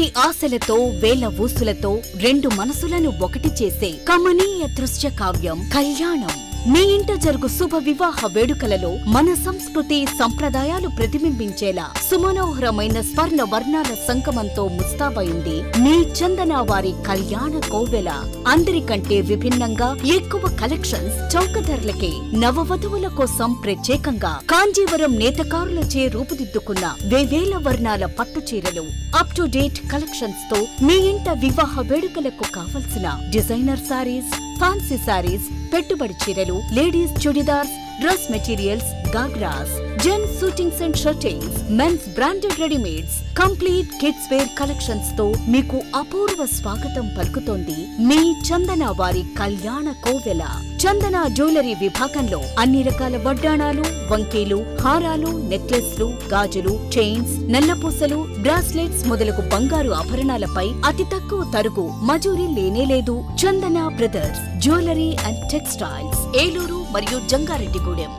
కోటి ఆశలతో వేల ఊసులతో రెండు మనసులను ఒకటి చేసే కమనీయ దృశ్య కావ్యం కళ్యాణం. మీ ఇంట జరుగు శుభ వివాహ వేడుకలలో మన సంస్కృతి సంప్రదాయాలు ప్రతిబింబించేలా సుమనోహరమైన స్వర్ణ వర్ణాల సంగమంతో ముస్తాబైంది మీ చందన వారి కళ్యాణ కోవెల. అందరికంటే విభిన్నంగా ఎక్కువ కలెక్షన్స్ చౌక ధరలకే నవవధువుల కోసం ప్రత్యేకంగా కాంజీవరం నేతకారులచే రూపుదిద్దుకున్న వేవేల వర్ణాల పట్టు చీరలు, అప్ టు డేట్ కలెక్షన్స్ తో మీ ఇంట వివాహ వేడుకలకు కావలసిన డిజైనర్ సారీస్, ఫ్యాన్సీ సారీస్, పెట్టుబడి చీరలు, ladies churidars, dress materials, ghagras, gents suitings and shirtings, men's branded readymades, complete kids wear collections తో మీకు అపూర్వ స్వాగతం పలుకుతోంది మీ చందన వారి కళ్యాణ కోవెల. చందన జ్యువెలరీ విభాగంలో అన్ని రకాల వడ్డాణాలు, వంకీలు, హారాలు, నెక్లెస్లు, గాజులు, చైన్స్, నల్లపూసలు, బ్రాస్లెట్స్ మొదలగు బంగారు ఆభరణాలపై అతి తక్కువ తరుగు మజూరీ లేనేలేదు. Chandana brothers jewellery and textiles, Eluru మరియు జంగారెడ్డిగూడెం.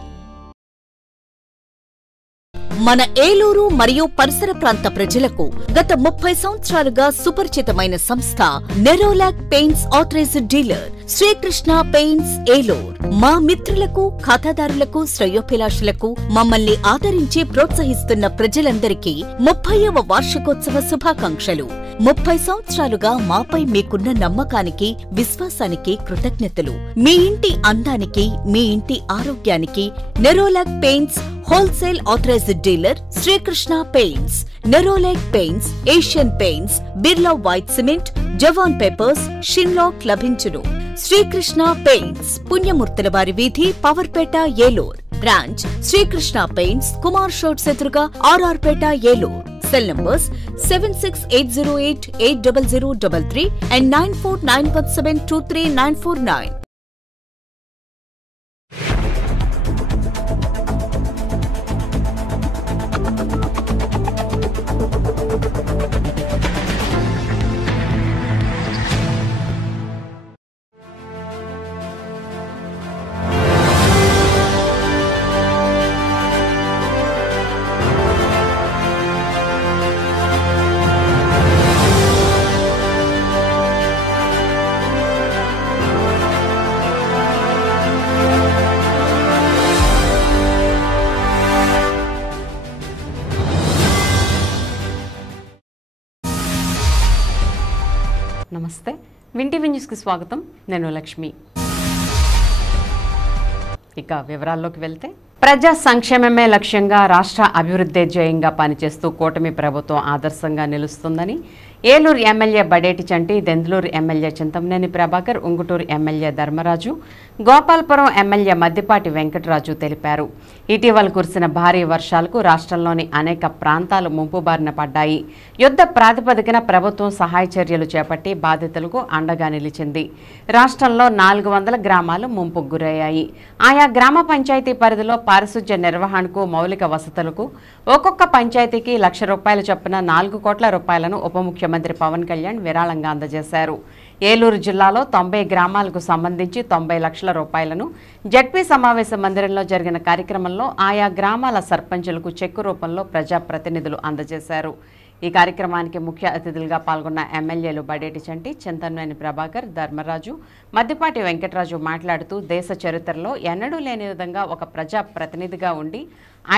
మన ఏలూరు మరియు పరిసర ప్రాంత ప్రజలకు గత 30 సంవత్సరాలుగా సుపరిచితమైన సంస్థ Nerolac paints authorised dealer Srikrishna paints Eluru. మా మిత్రులకు, ఖాతాదారులకు, శ్రేయోభిలాషులకు మమ్మల్ని ఆదరించి ప్రోత్సహిస్తున్న ప్రజలందరికీ 30వ వార్షికోత్సవ శుభాకాంక్షలు. 30 సంవత్సరాలుగా మాపై మీకున్న నమ్మకానికి, విశ్వాసానికి కృతజ్ఞతలు. మీ ఇంటి అందానికి, మీ ఇంటి ఆరోగ్యానికి Nerolac paints wholesale authorised dealer Srikrishna paints. Nerolac paints, Asian paints, Birla white cement, Jawan papers, షిన్లాక్ లభించును. శ్రీకృష్ణ పెయింట్స్, పుణ్యమూర్తుల వారి వీధి, పవర్పేట, ఏలూర్. బ్రాంచ్ శ్రీకృష్ణ పెయింట్స్, కుమార్ షోట్స్ ఎదురుగా, RR Peta, Eluru. Cell numbers 7680880033 and 9491723949. నమస్తే, వింటీవీ న్యూస్కి స్వాగతం. నేను లక్ష్మి. ఇక వివరాల్లోకి వెళ్తే, ప్రజా సంక్షేమమే లక్ష్యంగా, రాష్ట్ర అభివృద్ధి ధ్యేయంగా పనిచేస్తూ కూటమి ప్రభుత్వం ఆదర్శంగా నిలుస్తుందని Eluru MLA Badeti Chanti, Denduluru MLA Chintamaneni Prabhakar, Unguturu MLA Dharmaraju, Gopalapuram MLA Maddipati Venkataraju తెలిపారు. ఇటీవల కురిసిన భారీ వర్షాలకు రాష్ట్రంలోని అనేక ప్రాంతాలు ముంపు బారిన పడ్డాయి. యుద్ధ ప్రాతిపదికన ప్రభుత్వం సహాయ చర్యలు చేపట్టి బాధితులకు అండగా నిలిచింది. రాష్ట్రంలో 400 గ్రామాలు ముంపుకు గురయ్యాయి. ఆయా గ్రామ పంచాయతీ పరిధిలో పారిశుధ్య నిర్వహణకు, మౌలిక వసతులకు ఒక్కొక్క పంచాయతీకి ₹1,00,000 చొప్పున 4 కోట్ల రూపాయలను ఉప ముఖ్యమంత్రి పవన్ కళ్యాణ్ విరాళంగా అందజేశారు. ఏలూరు జిల్లాలో 90 గ్రామాలకు సంబంధించి 90 లక్షల రూపాయలను జడ్పీ సమావేశ మందిరంలో జరిగిన కార్యక్రమంలో ఆయా గ్రామాల సర్పంచులకు చెక్కు రూపంలో ప్రజాప్రతినిధులు అందజేశారు. ఈ కార్యక్రమానికి ముఖ్య అతిథులుగా పాల్గొన్న ఎమ్మెల్యేలు బడేటి చంటి, చింతమనేని ప్రభాకర్, ధర్మరాజు, మద్దిపాటి వెంకటరాజు మాట్లాడుతూ దేశ చరిత్రలో ఎన్నడూ లేని విధంగా ఒక ప్రజా ప్రతినిధిగా ఉండి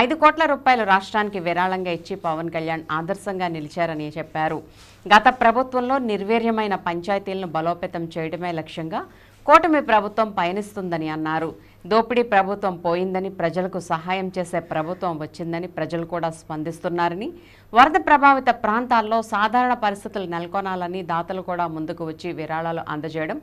5 కోట్ల రూపాయలు రాష్ట్రానికి విరాళంగా ఇచ్చి పవన్ కళ్యాణ్ ఆదర్శంగా నిలిచారని చెప్పారు. గత ప్రభుత్వంలో నిర్వీర్యమైన పంచాయతీలను బలోపేతం చేయడమే లక్ష్యంగా కూటమి ప్రభుత్వం పయనిస్తుందని అన్నారు. దోపిడీ ప్రభుత్వం పోయిందని, ప్రజలకు సహాయం చేసే ప్రభుత్వం వచ్చిందని ప్రజలు కూడా స్పందిస్తున్నారని, వరద ప్రభావిత ప్రాంతాల్లో సాధారణ పరిస్థితులు నెలకొనాలని దాతలు కూడా ముందుకు వచ్చి విరాళాలు అందజేయడం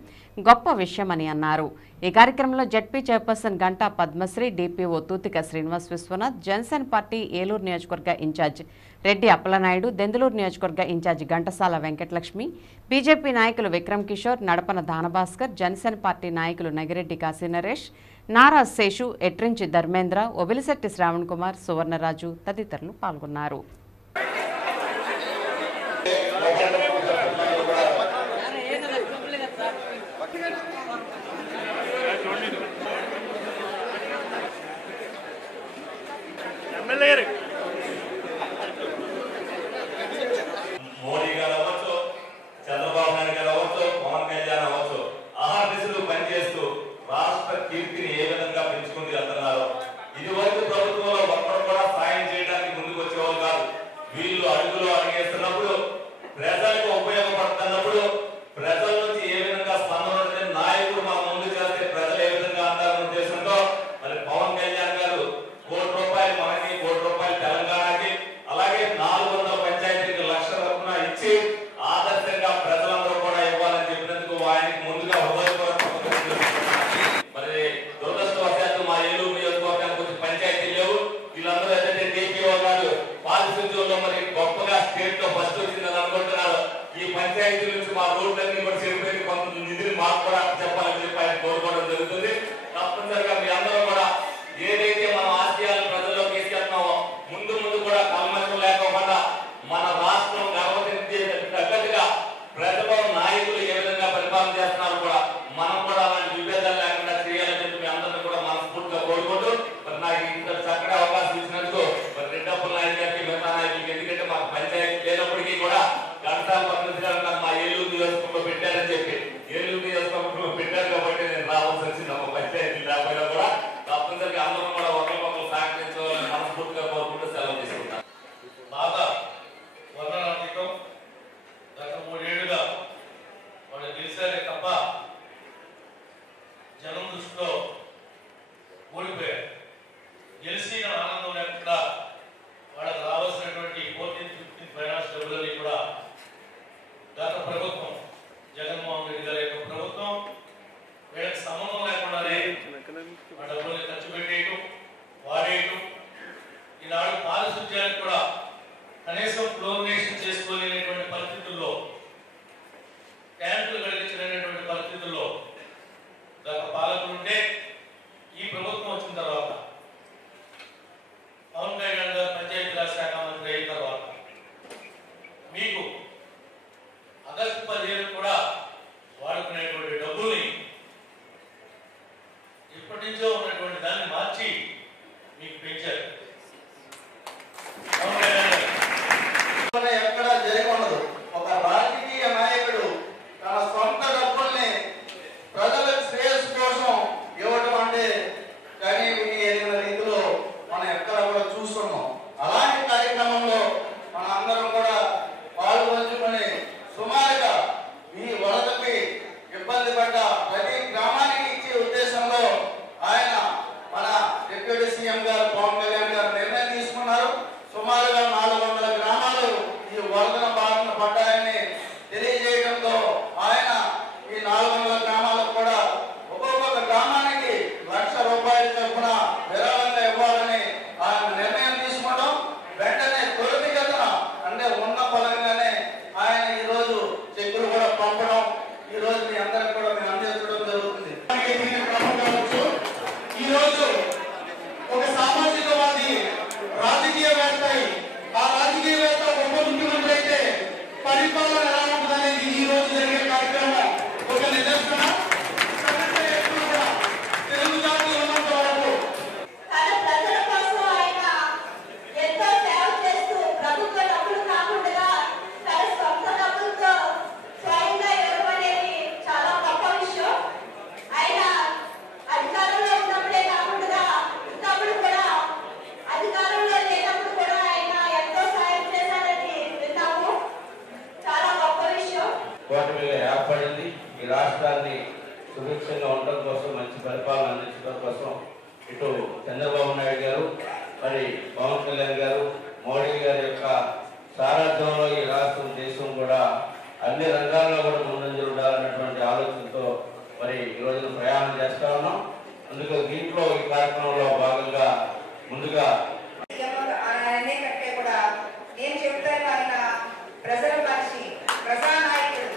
గొప్ప విషయమని అన్నారు. ఈ కార్యక్రమంలో ZP chairperson Ganta Padmasri, DPO Tuthika Srinivas Viswanath, Janasena party Eluru నియోజకవర్గ ఇన్ఛార్జ్ రెడ్డి అప్పలనాయుడు, దెందులూరు నియోజకవర్గ ఇన్ఛార్జ్ ఘంటసాల వెంకటలక్ష్మి, బీజేపీ నాయకులు విక్రమ్ కిషోర్, నడపన దానభాస్కర్, జనసేన పార్టీ నాయకులు నగిరెడ్డి కాశీనరేష్, నారా శేషు, ఎట్రించి ధర్మేంద్ర, ఒబిలిశెట్టి శ్రావణ్ కుమార్, సువర్ణరాజు తదితరులు పాల్గొన్నారు. మోడీ గారు పంచాయతీల నుంచి మా రోడ్లన్నీ కూడా చెడిపోయింది, కొంత నిధులు మాకు కూడా చెప్పాలని చెప్పి ఆయన కోరుకోవడం జరుగుతుంది. తప్పనిసరిగా మీ అందరూ కూడా ఏదైతే మనం ఆశయాలను ప్రజల్లోకి తీసుకెళ్తున్నామో ముందు ముందు కూడా కల్మషం లేకుండా మన రాష్ట్రం తగ్గట్టుగా ప్రజలు నాయకులు ఏ విధంగా పరిపాలన చేస్తున్నారు కూడా మనం కూడా అలాంటి విభేదాలు లేకుండా చేయాలని చెప్పి మీ అందరినీ కూడా మనస్ఫూర్తిగా కోరుకుంటూ మరి నాకు ఇంత చక్కటి అవకాశం ఇచ్చినందుకు మరి రెడ్డప్పల నాయకు గారికి మిగతా నాయకులకి, ఎందుకంటే మాకు పంచాయతీ లేనప్పటికీ కూడా గంటలు పంపించడానికి మా ఏలూరు నియోజకవర్గంలో పెట్టారని చెప్పి ఏలూరు నియోజకవర్గంలో పెట్టారు కాబట్టి నేను రావాల్సి వచ్చింది. మా పంచాయతీ లేకపోయినా కూడా తప్పనిసరిగా అందరూ కూడా ఒకరికొకరు సహకరించాలని మనస్ఫూర్తిగా కోరుకుంటూ సెలవు తీసుకుంటాను. బాగా వర్ణనాతీతం గత 3 ఏళ్లుగా వాళ్ళు గెలిచారే తప్ప జనం దృష్టిలో ఓడిపోయారు. గెలిచిన ఆనందం లేకుండా వాళ్ళకి రావాల్సినటువంటి 14th, 15th ఫైనాన్స్ డబ్బులని కూడా గత ప్రభుత్వం జగన్మోహన్ రెడ్డి గారి యొక్క ప్రభుత్వం వీళ్ళకి సంబంధం లేకుండానే ఆ డబ్బుల్ని ఖర్చు పెట్టేయటం, వాడేయటం. ఈనాడు పారిశుద్ధ్యానికి కూడా కనీసం క్లోరినేషన్ చేసుకోలేనటువంటి పరిస్థితుల్లో, ట్యాంకులు గడిగించలేనటువంటి పరిస్థితుల్లో గత పాలకులు ఉంటే ఈ ప్రభుత్వం వచ్చిన తర్వాత పవన్ కళ్యాణ్ గారు పంచాయతీరాజ్ శాఖ మంత్రి అయిన తర్వాత మీకు ఆగస్టు 15 కూడా వాడుకునేటువంటి డబ్బుల్ని ఇప్పటి నుంచో ఉన్నటువంటి దాన్ని మార్చి మీకు పెంచారు. పవన్ కళ్యాణ్ గారు ఎక్కడ జరగకూడదు. ఒక రాజకీయ నాయకుడు తన సొంత డబ్బుల్ని ప్రజలకు శ్రేయస్సు కోసం ఇవ్వడం అంటే కానీ ఎరిగిన రీతిలో మనం ఎక్కడ కూడా చూస్తున్నాం. అలాంటి కార్యక్రమంలో మన అందరం కూడా పాల్గొంచుకొని సుమారుగా ఈ వరదకి ఇబ్బంది పడ్డ ప్రతి గ్రామానికి ఇచ్చే ఉద్దేశంలో ఆయన మన డిప్యూటీ సీఎం గారు పవన్ కళ్యాణ్ గారు నిర్ణయం తీసుకున్నారు. సుమారుగా 400 గ్రామాలు ఈ వరదన బారిన పడ్డాయని తెలియజేయడంతో ఆయన ఈ 400 గ్రామాలకు కూడా ఒక్కొక్క గ్రామానికి ₹1,00,000 చొప్పున విరాళంగా ఇవ్వాలని ఆయన నిర్ణయం తీసుకోవడం, వెంటనే త్వరితగతిన అంటే ఉన్న ఫలంగానే ఆయన ఈ రోజు చెక్కులు కూడా పంపడం ఈ రోజు మీ అందరికి కూడా మేము అందించడం జరుగుతుంది. ఈ రోజు ఒక సామాజికవాది రాజకీయవేత్త, ఆ రాజకీయవేత్త గొప్ప ముఖ్యమంత్రి అయితే పరిపాలన ఎలా ఉంటుందనేది ఈ రోజు జరిగే కార్యక్రమం ఒక నిదర్శన. తెలుగు జాతి ఉన్నంత వరకు ప్రజల కోసం ఆయన ఎంతో సేవ చేస్తూ ప్రభుత్వ డబ్బులు కాకుండా తన సొంత డబ్బులతో స్వయంగా ఇవ్వడమనేది చాలా గొప్ప విషయం. ఆయన అధికారంలో ఉన్నప్పుడే కాకుండా ఉన్నప్పుడు కూడా, అధికారంలో లేనప్పుడు కూడా ఆయన ఎంతో సాయం చేశారని విన్నాము. చాలా గొప్ప విషయం. కూటమిగా ఏర్పడింది. ఈ రాష్ట్రాన్ని సుభిక్షంగా ఉండడం కోసం, మంచి పరిపాలన అందించడం కోసం ఇటు చంద్రబాబు నాయుడు గారు, మరి పవన్ కళ్యాణ్ గారు, మోడీ గారి యొక్క సారథ్యంలో ఈ రాష్ట్రం, దేశం కూడా అన్ని రంగాల్లో కూడా ముందంజలు ఉండాలన్నటువంటి ఆలోచనతో మరి ఈ రోజున ప్రయాణం చేస్తా ఉన్నాం. అందుకే దీంట్లో ఈ కార్యక్రమంలో భాగంగా ముందుగా ఆయనే కంటే కూడా నేను చెప్తాను, ఆయన ప్రజల మనిషి, ప్రజానాయకుడు.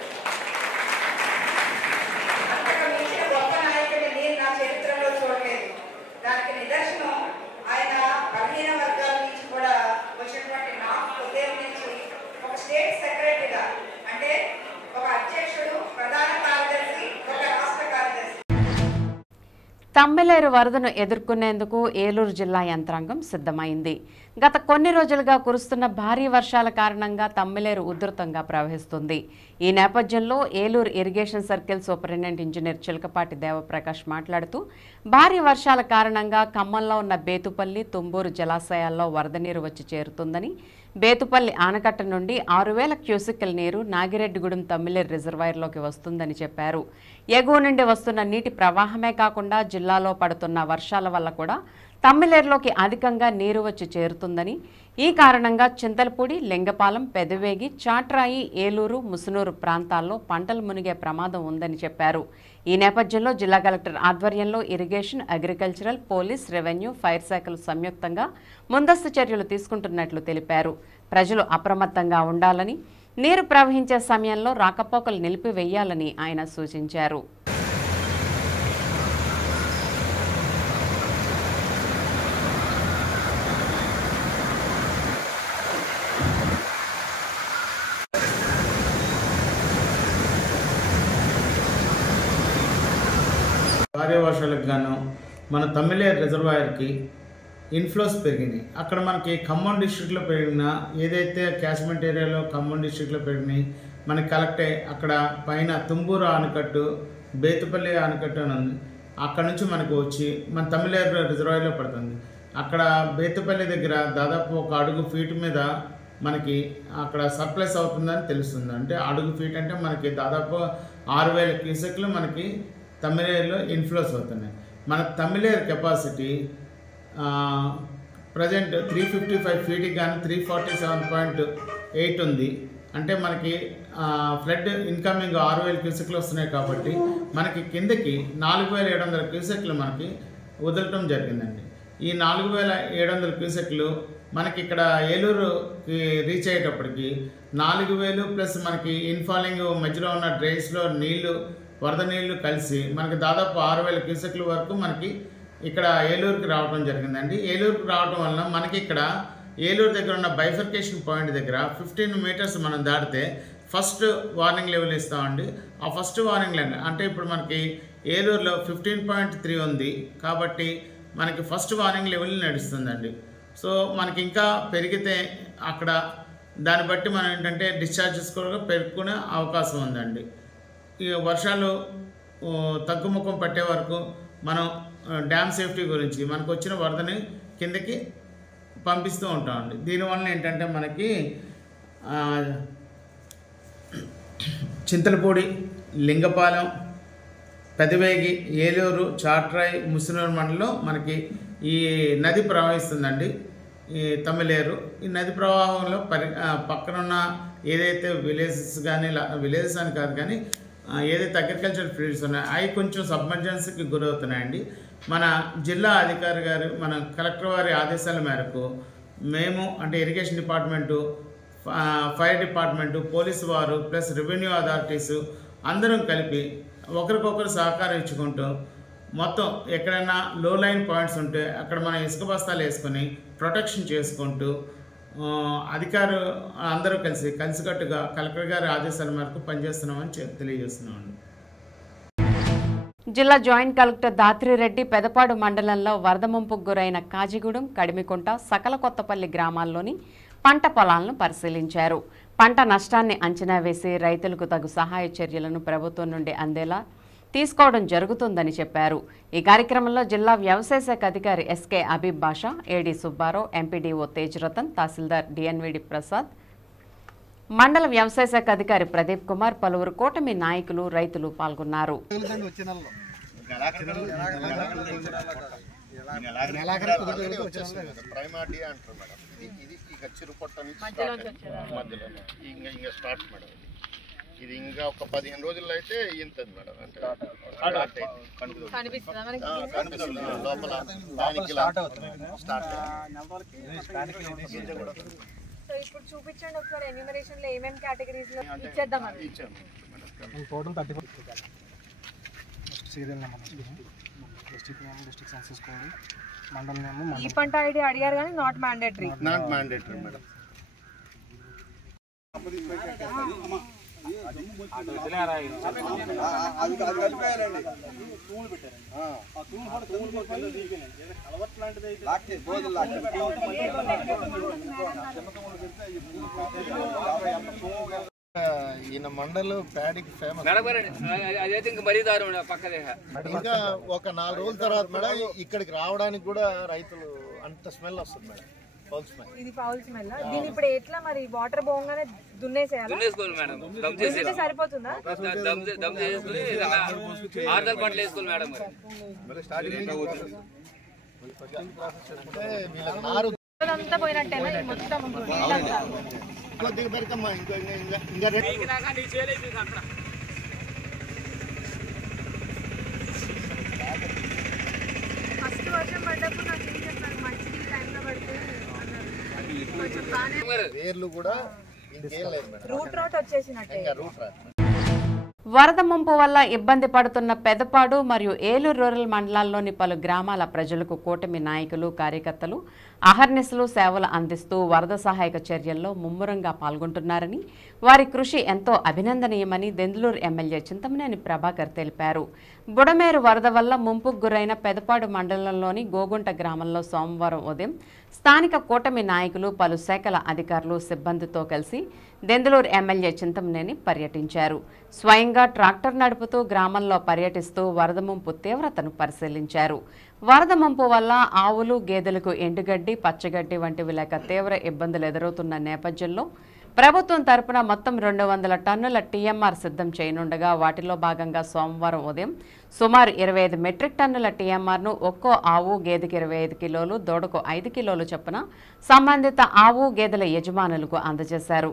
అంతకు మించిన గొప్ప నాయకుడిని నేను నా చరిత్రలో చూడలేదు. దానికి నిదర్శనం ఆయన బలహీన వర్గాల నుంచి కూడా వచ్చినటువంటి నాకు ఉదయం నుంచి ఒక స్టేట్ సెక్రటరీగా, అంటే ఒక అధ్యక్షుడు, ప్రధాన కార్యదర్శి, ఒక రాష్ట్ర కార్యదర్శి. తమ్మిలేరు వరదను ఎదుర్కొనేందుకు ఏలూరు జిల్లా యంత్రాంగం సిద్ధమైంది. గత కొన్ని రోజులుగా కురుస్తున్న భారీ వర్షాల కారణంగా తమ్మిలేరు ఉధృతంగా ప్రవహిస్తుంది. ఈ నేపథ్యంలో Eluru irrigation circle superintendent engineer Chilakapati Devaprakash మాట్లాడుతూ భారీ వర్షాల కారణంగా ఖమ్మంలో ఉన్న బేతుపల్లి, తుంబూరు జలాశయాల్లో వరద నీరు వచ్చి చేరుతుందని, బేతుపల్లి ఆనకట్ట నుండి 6,000 క్యూసెక్కుల నీరు నాగిరెడ్డిగూడెం తమ్మిలేరు రిజర్వాయర్లోకి వస్తుందని చెప్పారు. ఎగువ నుండి వస్తున్న నీటి ప్రవాహమే కాకుండా జిల్లాలో పడుతున్న వర్షాల వల్ల కూడా తమ్మిలేరులోకి అధికంగా నీరు వచ్చి చేరుతుందని, ఈ కారణంగా చింతలపూడి, లింగపాలెం, పెదవేగి, చాట్రాయి, ఏలూరు, ముసునూరు ప్రాంతాల్లో పంటలు మునిగే ప్రమాదం ఉందని చెప్పారు. ఈ నేపథ్యంలో జిల్లా కలెక్టర్ ఆధ్వర్యంలో irrigation, agricultural, police, revenue, fire శాఖలు సంయుక్తంగా ముందస్తు చర్యలు తీసుకుంటున్నట్లు తెలిపారు. ప్రజలు అప్రమత్తంగా ఉండాలని, నీరు ప్రవహించే సమయంలో రాకపోకలు నిలిపివేయాలని ఆయన సూచించారు. భారీ వర్షాలకు గాను మన తమిళేరు రిజర్వాయర్కి ఇన్ఫ్లోస్ పెరిగినాయి. అక్కడ మనకి ఖమ్మం డిస్ట్రిక్ట్లో పెరిగిన ఏదైతే క్యాచ్మెంట్ ఏరియాలో ఖమ్మం డిస్ట్రిక్ట్లో పెరిగినాయి మనకి కలెక్ట్ అయ్యి అక్కడ పైన తుంబూరు ఆనకట్టు, బేతుపల్లి ఆనకట్టు అని ఉంది. అక్కడ నుంచి మనకు వచ్చి మన తమిళేరు రిజర్వాయర్లో పడుతుంది. అక్కడ బేతుపల్లి దగ్గర దాదాపు 1 అడుగు ఫీట్ మీద మనకి అక్కడ సర్ప్లస్ అవుతుందని తెలుస్తుంది. అంటే అడుగు ఫీట్ అంటే మనకి దాదాపు 6000 క్యూసెక్లు మనకి తమిళేరులో ఇన్ఫ్లోస్ అవుతున్నాయి. మన తమిళేరు కెపాసిటీ ప్రజెంట్ 355 ఫీట్కి కానీ 347.8 ఉంది. అంటే మనకి ఫ్లడ్ ఇన్కమింగ్ 6000 క్యూసెక్లు వస్తున్నాయి కాబట్టి మనకి కిందకి 4700 క్యూసెక్లు మనకి వదలటం జరిగిందండి. ఈ 4700 క్యూసెక్లు మనకి ఇక్కడ ఏలూరుకి రీచ్ అయ్యేటప్పటికి 4000 ప్లస్ మనకి ఇన్ఫాలింగ్ మధ్యలో ఉన్న డ్రైన్స్లో నీళ్లు, వరద నీళ్లు కలిసి మనకి దాదాపు 6000 క్యూసెక్ల వరకు మనకి ఇక్కడ ఏలూరుకి రావడం జరిగిందండి. ఏలూరుకి రావడం వలన మనకి ఇక్కడ ఏలూరు దగ్గర ఉన్న బైఫర్కేషన్ పాయింట్ దగ్గర 15 మీటర్స్ మనం దాటితే ఫస్ట్ వార్నింగ్ లెవెల్ ఇస్తామండి. ఆ ఫస్ట్ వార్నింగ్ లెవెల్ అంటే ఇప్పుడు మనకి ఏలూరులో 15.3 ఉంది కాబట్టి మనకి ఫస్ట్ వార్నింగ్ లెవెల్ నడుస్తుందండి. సో మనకి ఇంకా పెరిగితే అక్కడ దాన్ని బట్టి మనం ఏంటంటే డిశ్చార్జెస్ కూడా పెరుగుకునే అవకాశం ఉందండి. ఈ వర్షాలు తగ్గుముఖం పట్టే వరకు మనం డ్యామ్ సేఫ్టీ గురించి మనకు వచ్చిన వరదని కిందకి పంపిస్తూ ఉంటామండి. దీనివల్ల ఏంటంటే మనకి చింతలపూడి, లింగపాలెం, పెదవేగి, ఏలూరు, చాట్రాయ్, ముసునూరు మండలంలో మనకి ఈ నది ప్రవహిస్తుందండి. ఈ తమిళేరు ఈ నది ప్రవాహంలో పక్కనున్న ఏదైతే విలేజెస్ కానీ విలేజెస్ అని కాదు కానీ ఏదైతే అగ్రికల్చర్ ఫీల్డ్స్ ఉన్నాయో అవి కొంచెం సబ్మర్జెన్స్కి గురవుతున్నాయండి. మన జిల్లా అధికారి గారు మన కలెక్టర్ వారి ఆదేశాల మేరకు మేము అంటే irrigation department, fire department, police వారు ప్లస్ రెవెన్యూ అథారిటీసు అందరం కలిపి ఒకరికొకరు సహకారం ఇచ్చుకుంటూ మొత్తం ఎక్కడైనా లో లైన్ పాయింట్స్ ఉంటే అక్కడ మనం ఇసుక బస్తాలు వేసుకొని ప్రొటెక్షన్ చేసుకుంటూ అధికారులు అందరూ కలిసికట్టుగా కలెక్టర్ గారి ఆదేశాల మేరకు పనిచేస్తున్నామని తెలియజేస్తున్నామండి. జిల్లా జాయింట్ కలెక్టర్ దాత్రిరెడ్డి పెదపాడు మండలంలో వరద ముంపుకు గురైన కాజిగూడెం, కడిమికుంట, సకల కొత్తపల్లి గ్రామాల్లోని పంట పొలాలను పరిశీలించారు. పంట నష్టాన్ని అంచనా వేసి రైతులకు తగు సహాయ చర్యలను ప్రభుత్వం నుండి అందేలా తీసుకోవడం జరుగుతుందని చెప్పారు. ఈ కార్యక్రమంలో జిల్లా వ్యవసాయ శాఖ అధికారి ఎస్కే అబీబ్ బాషా, ఏడీ సుబ్బారావు, ఎంపీడీఓ తేజ్రతన్, తహసీల్దార్ డిఎన్విడి ప్రసాద్, మండల వ్యవసాయ శాఖ అధికారి ప్రదీప్ కుమార్, పలువురు కూటమి నాయకులు, రైతులు పాల్గొన్నారు. ఇది ఇంకా ఒక 15 రోజుల్లో అయితే ఇంతది మేడం. అంటే లోపల ఇప్పుడు చూపించండి ఒకసారి ఎన్యూమరేషన్ లో ఏమేం కేటగిరీస్ లో ఇచ్చేద్దాం అని total 34 serial number district census code మండలం నేమ్ ఈ పంట ఐడి అడిగారు కానీ నాట్ మ్యాండేటరీ మేడం. ఈయన మండలు ప్యాడీకి ఫేమస్. ఇంకా ఒక 4 రోజుల తర్వాత మేడం ఇక్కడికి రావడానికి కూడా రైతులు అంత స్మెల్ వస్తుంది మేడం. ఇది ఫౌల్ స్మెల్. దీని ఇప్పుడు ఎట్లా మరి వాటర్ పోగానే దున్నేసేయాలి సరిపోతుందా? అంతా పోయినట్టేనా మొత్తం? ఫస్ట్ వర్షం పడ్డప్పుడు నాకు ఏం చెప్పారు, మంచి టైంలో పడితే వేర్లు కూడా ఇంకేం లేదు మేడం. రూట్ వచ్చేసినట్టే. ఇంకా రూట్ రాదు. వరద ముంపు వల్ల ఇబ్బంది పడుతున్న పెదపాడు మరియు ఏలూరు రూరల్ మండలాల్లోని పలు గ్రామాల ప్రజలకు కూటమి నాయకులు కార్యకర్తలు అహర్నిశలు సేవలు అందిస్తూ వరద సహాయక చర్యల్లో ముమ్మరంగా పాల్గొంటున్నారని వారి కృషి ఎంతో అభినందనీయమని దెందులూరు ఎమ్మెల్యే చింతమనేని ప్రభాకర్ తెలిపారు. బుడమేరు వరద వల్ల ముంపుకు గురైన పెదపాడు మండలంలోని గోగుంట గ్రామంలో సోమవారం ఉదయం స్థానిక కూటమి నాయకులు పలు శాఖల అధికారులు సిబ్బందితో కలిసి దెందులూరు ఎమ్మెల్యే చింతమనేని పర్యటించారు. స్వయంగా ట్రాక్టర్ నడుపుతూ గ్రామంలో పర్యటిస్తూ వరద ముంపు తీవ్రతను పరిశీలించారు. వరద ముంపు వల్ల ఆవులు గేదెలకు ఎండుగడ్డి పచ్చగడ్డి వంటివి లేక తీవ్ర ఇబ్బందులు ఎదురవుతున్న నేపథ్యంలో ప్రభుత్వం తరపున మొత్తం 200 టన్నుల టీఎంఆర్ సిద్ధం చేయనుండగా వాటిలో భాగంగా సోమవారం ఉదయం సుమారు 25 మెట్రిక్ టన్నుల టీఎంఆర్ను ఒక్కో ఆవు గేదెకి 25 కిలోలు దూడకు 5 కిలోలు చొప్పున సంబంధిత ఆవు గేదెల యజమానులకు అందజేశారు.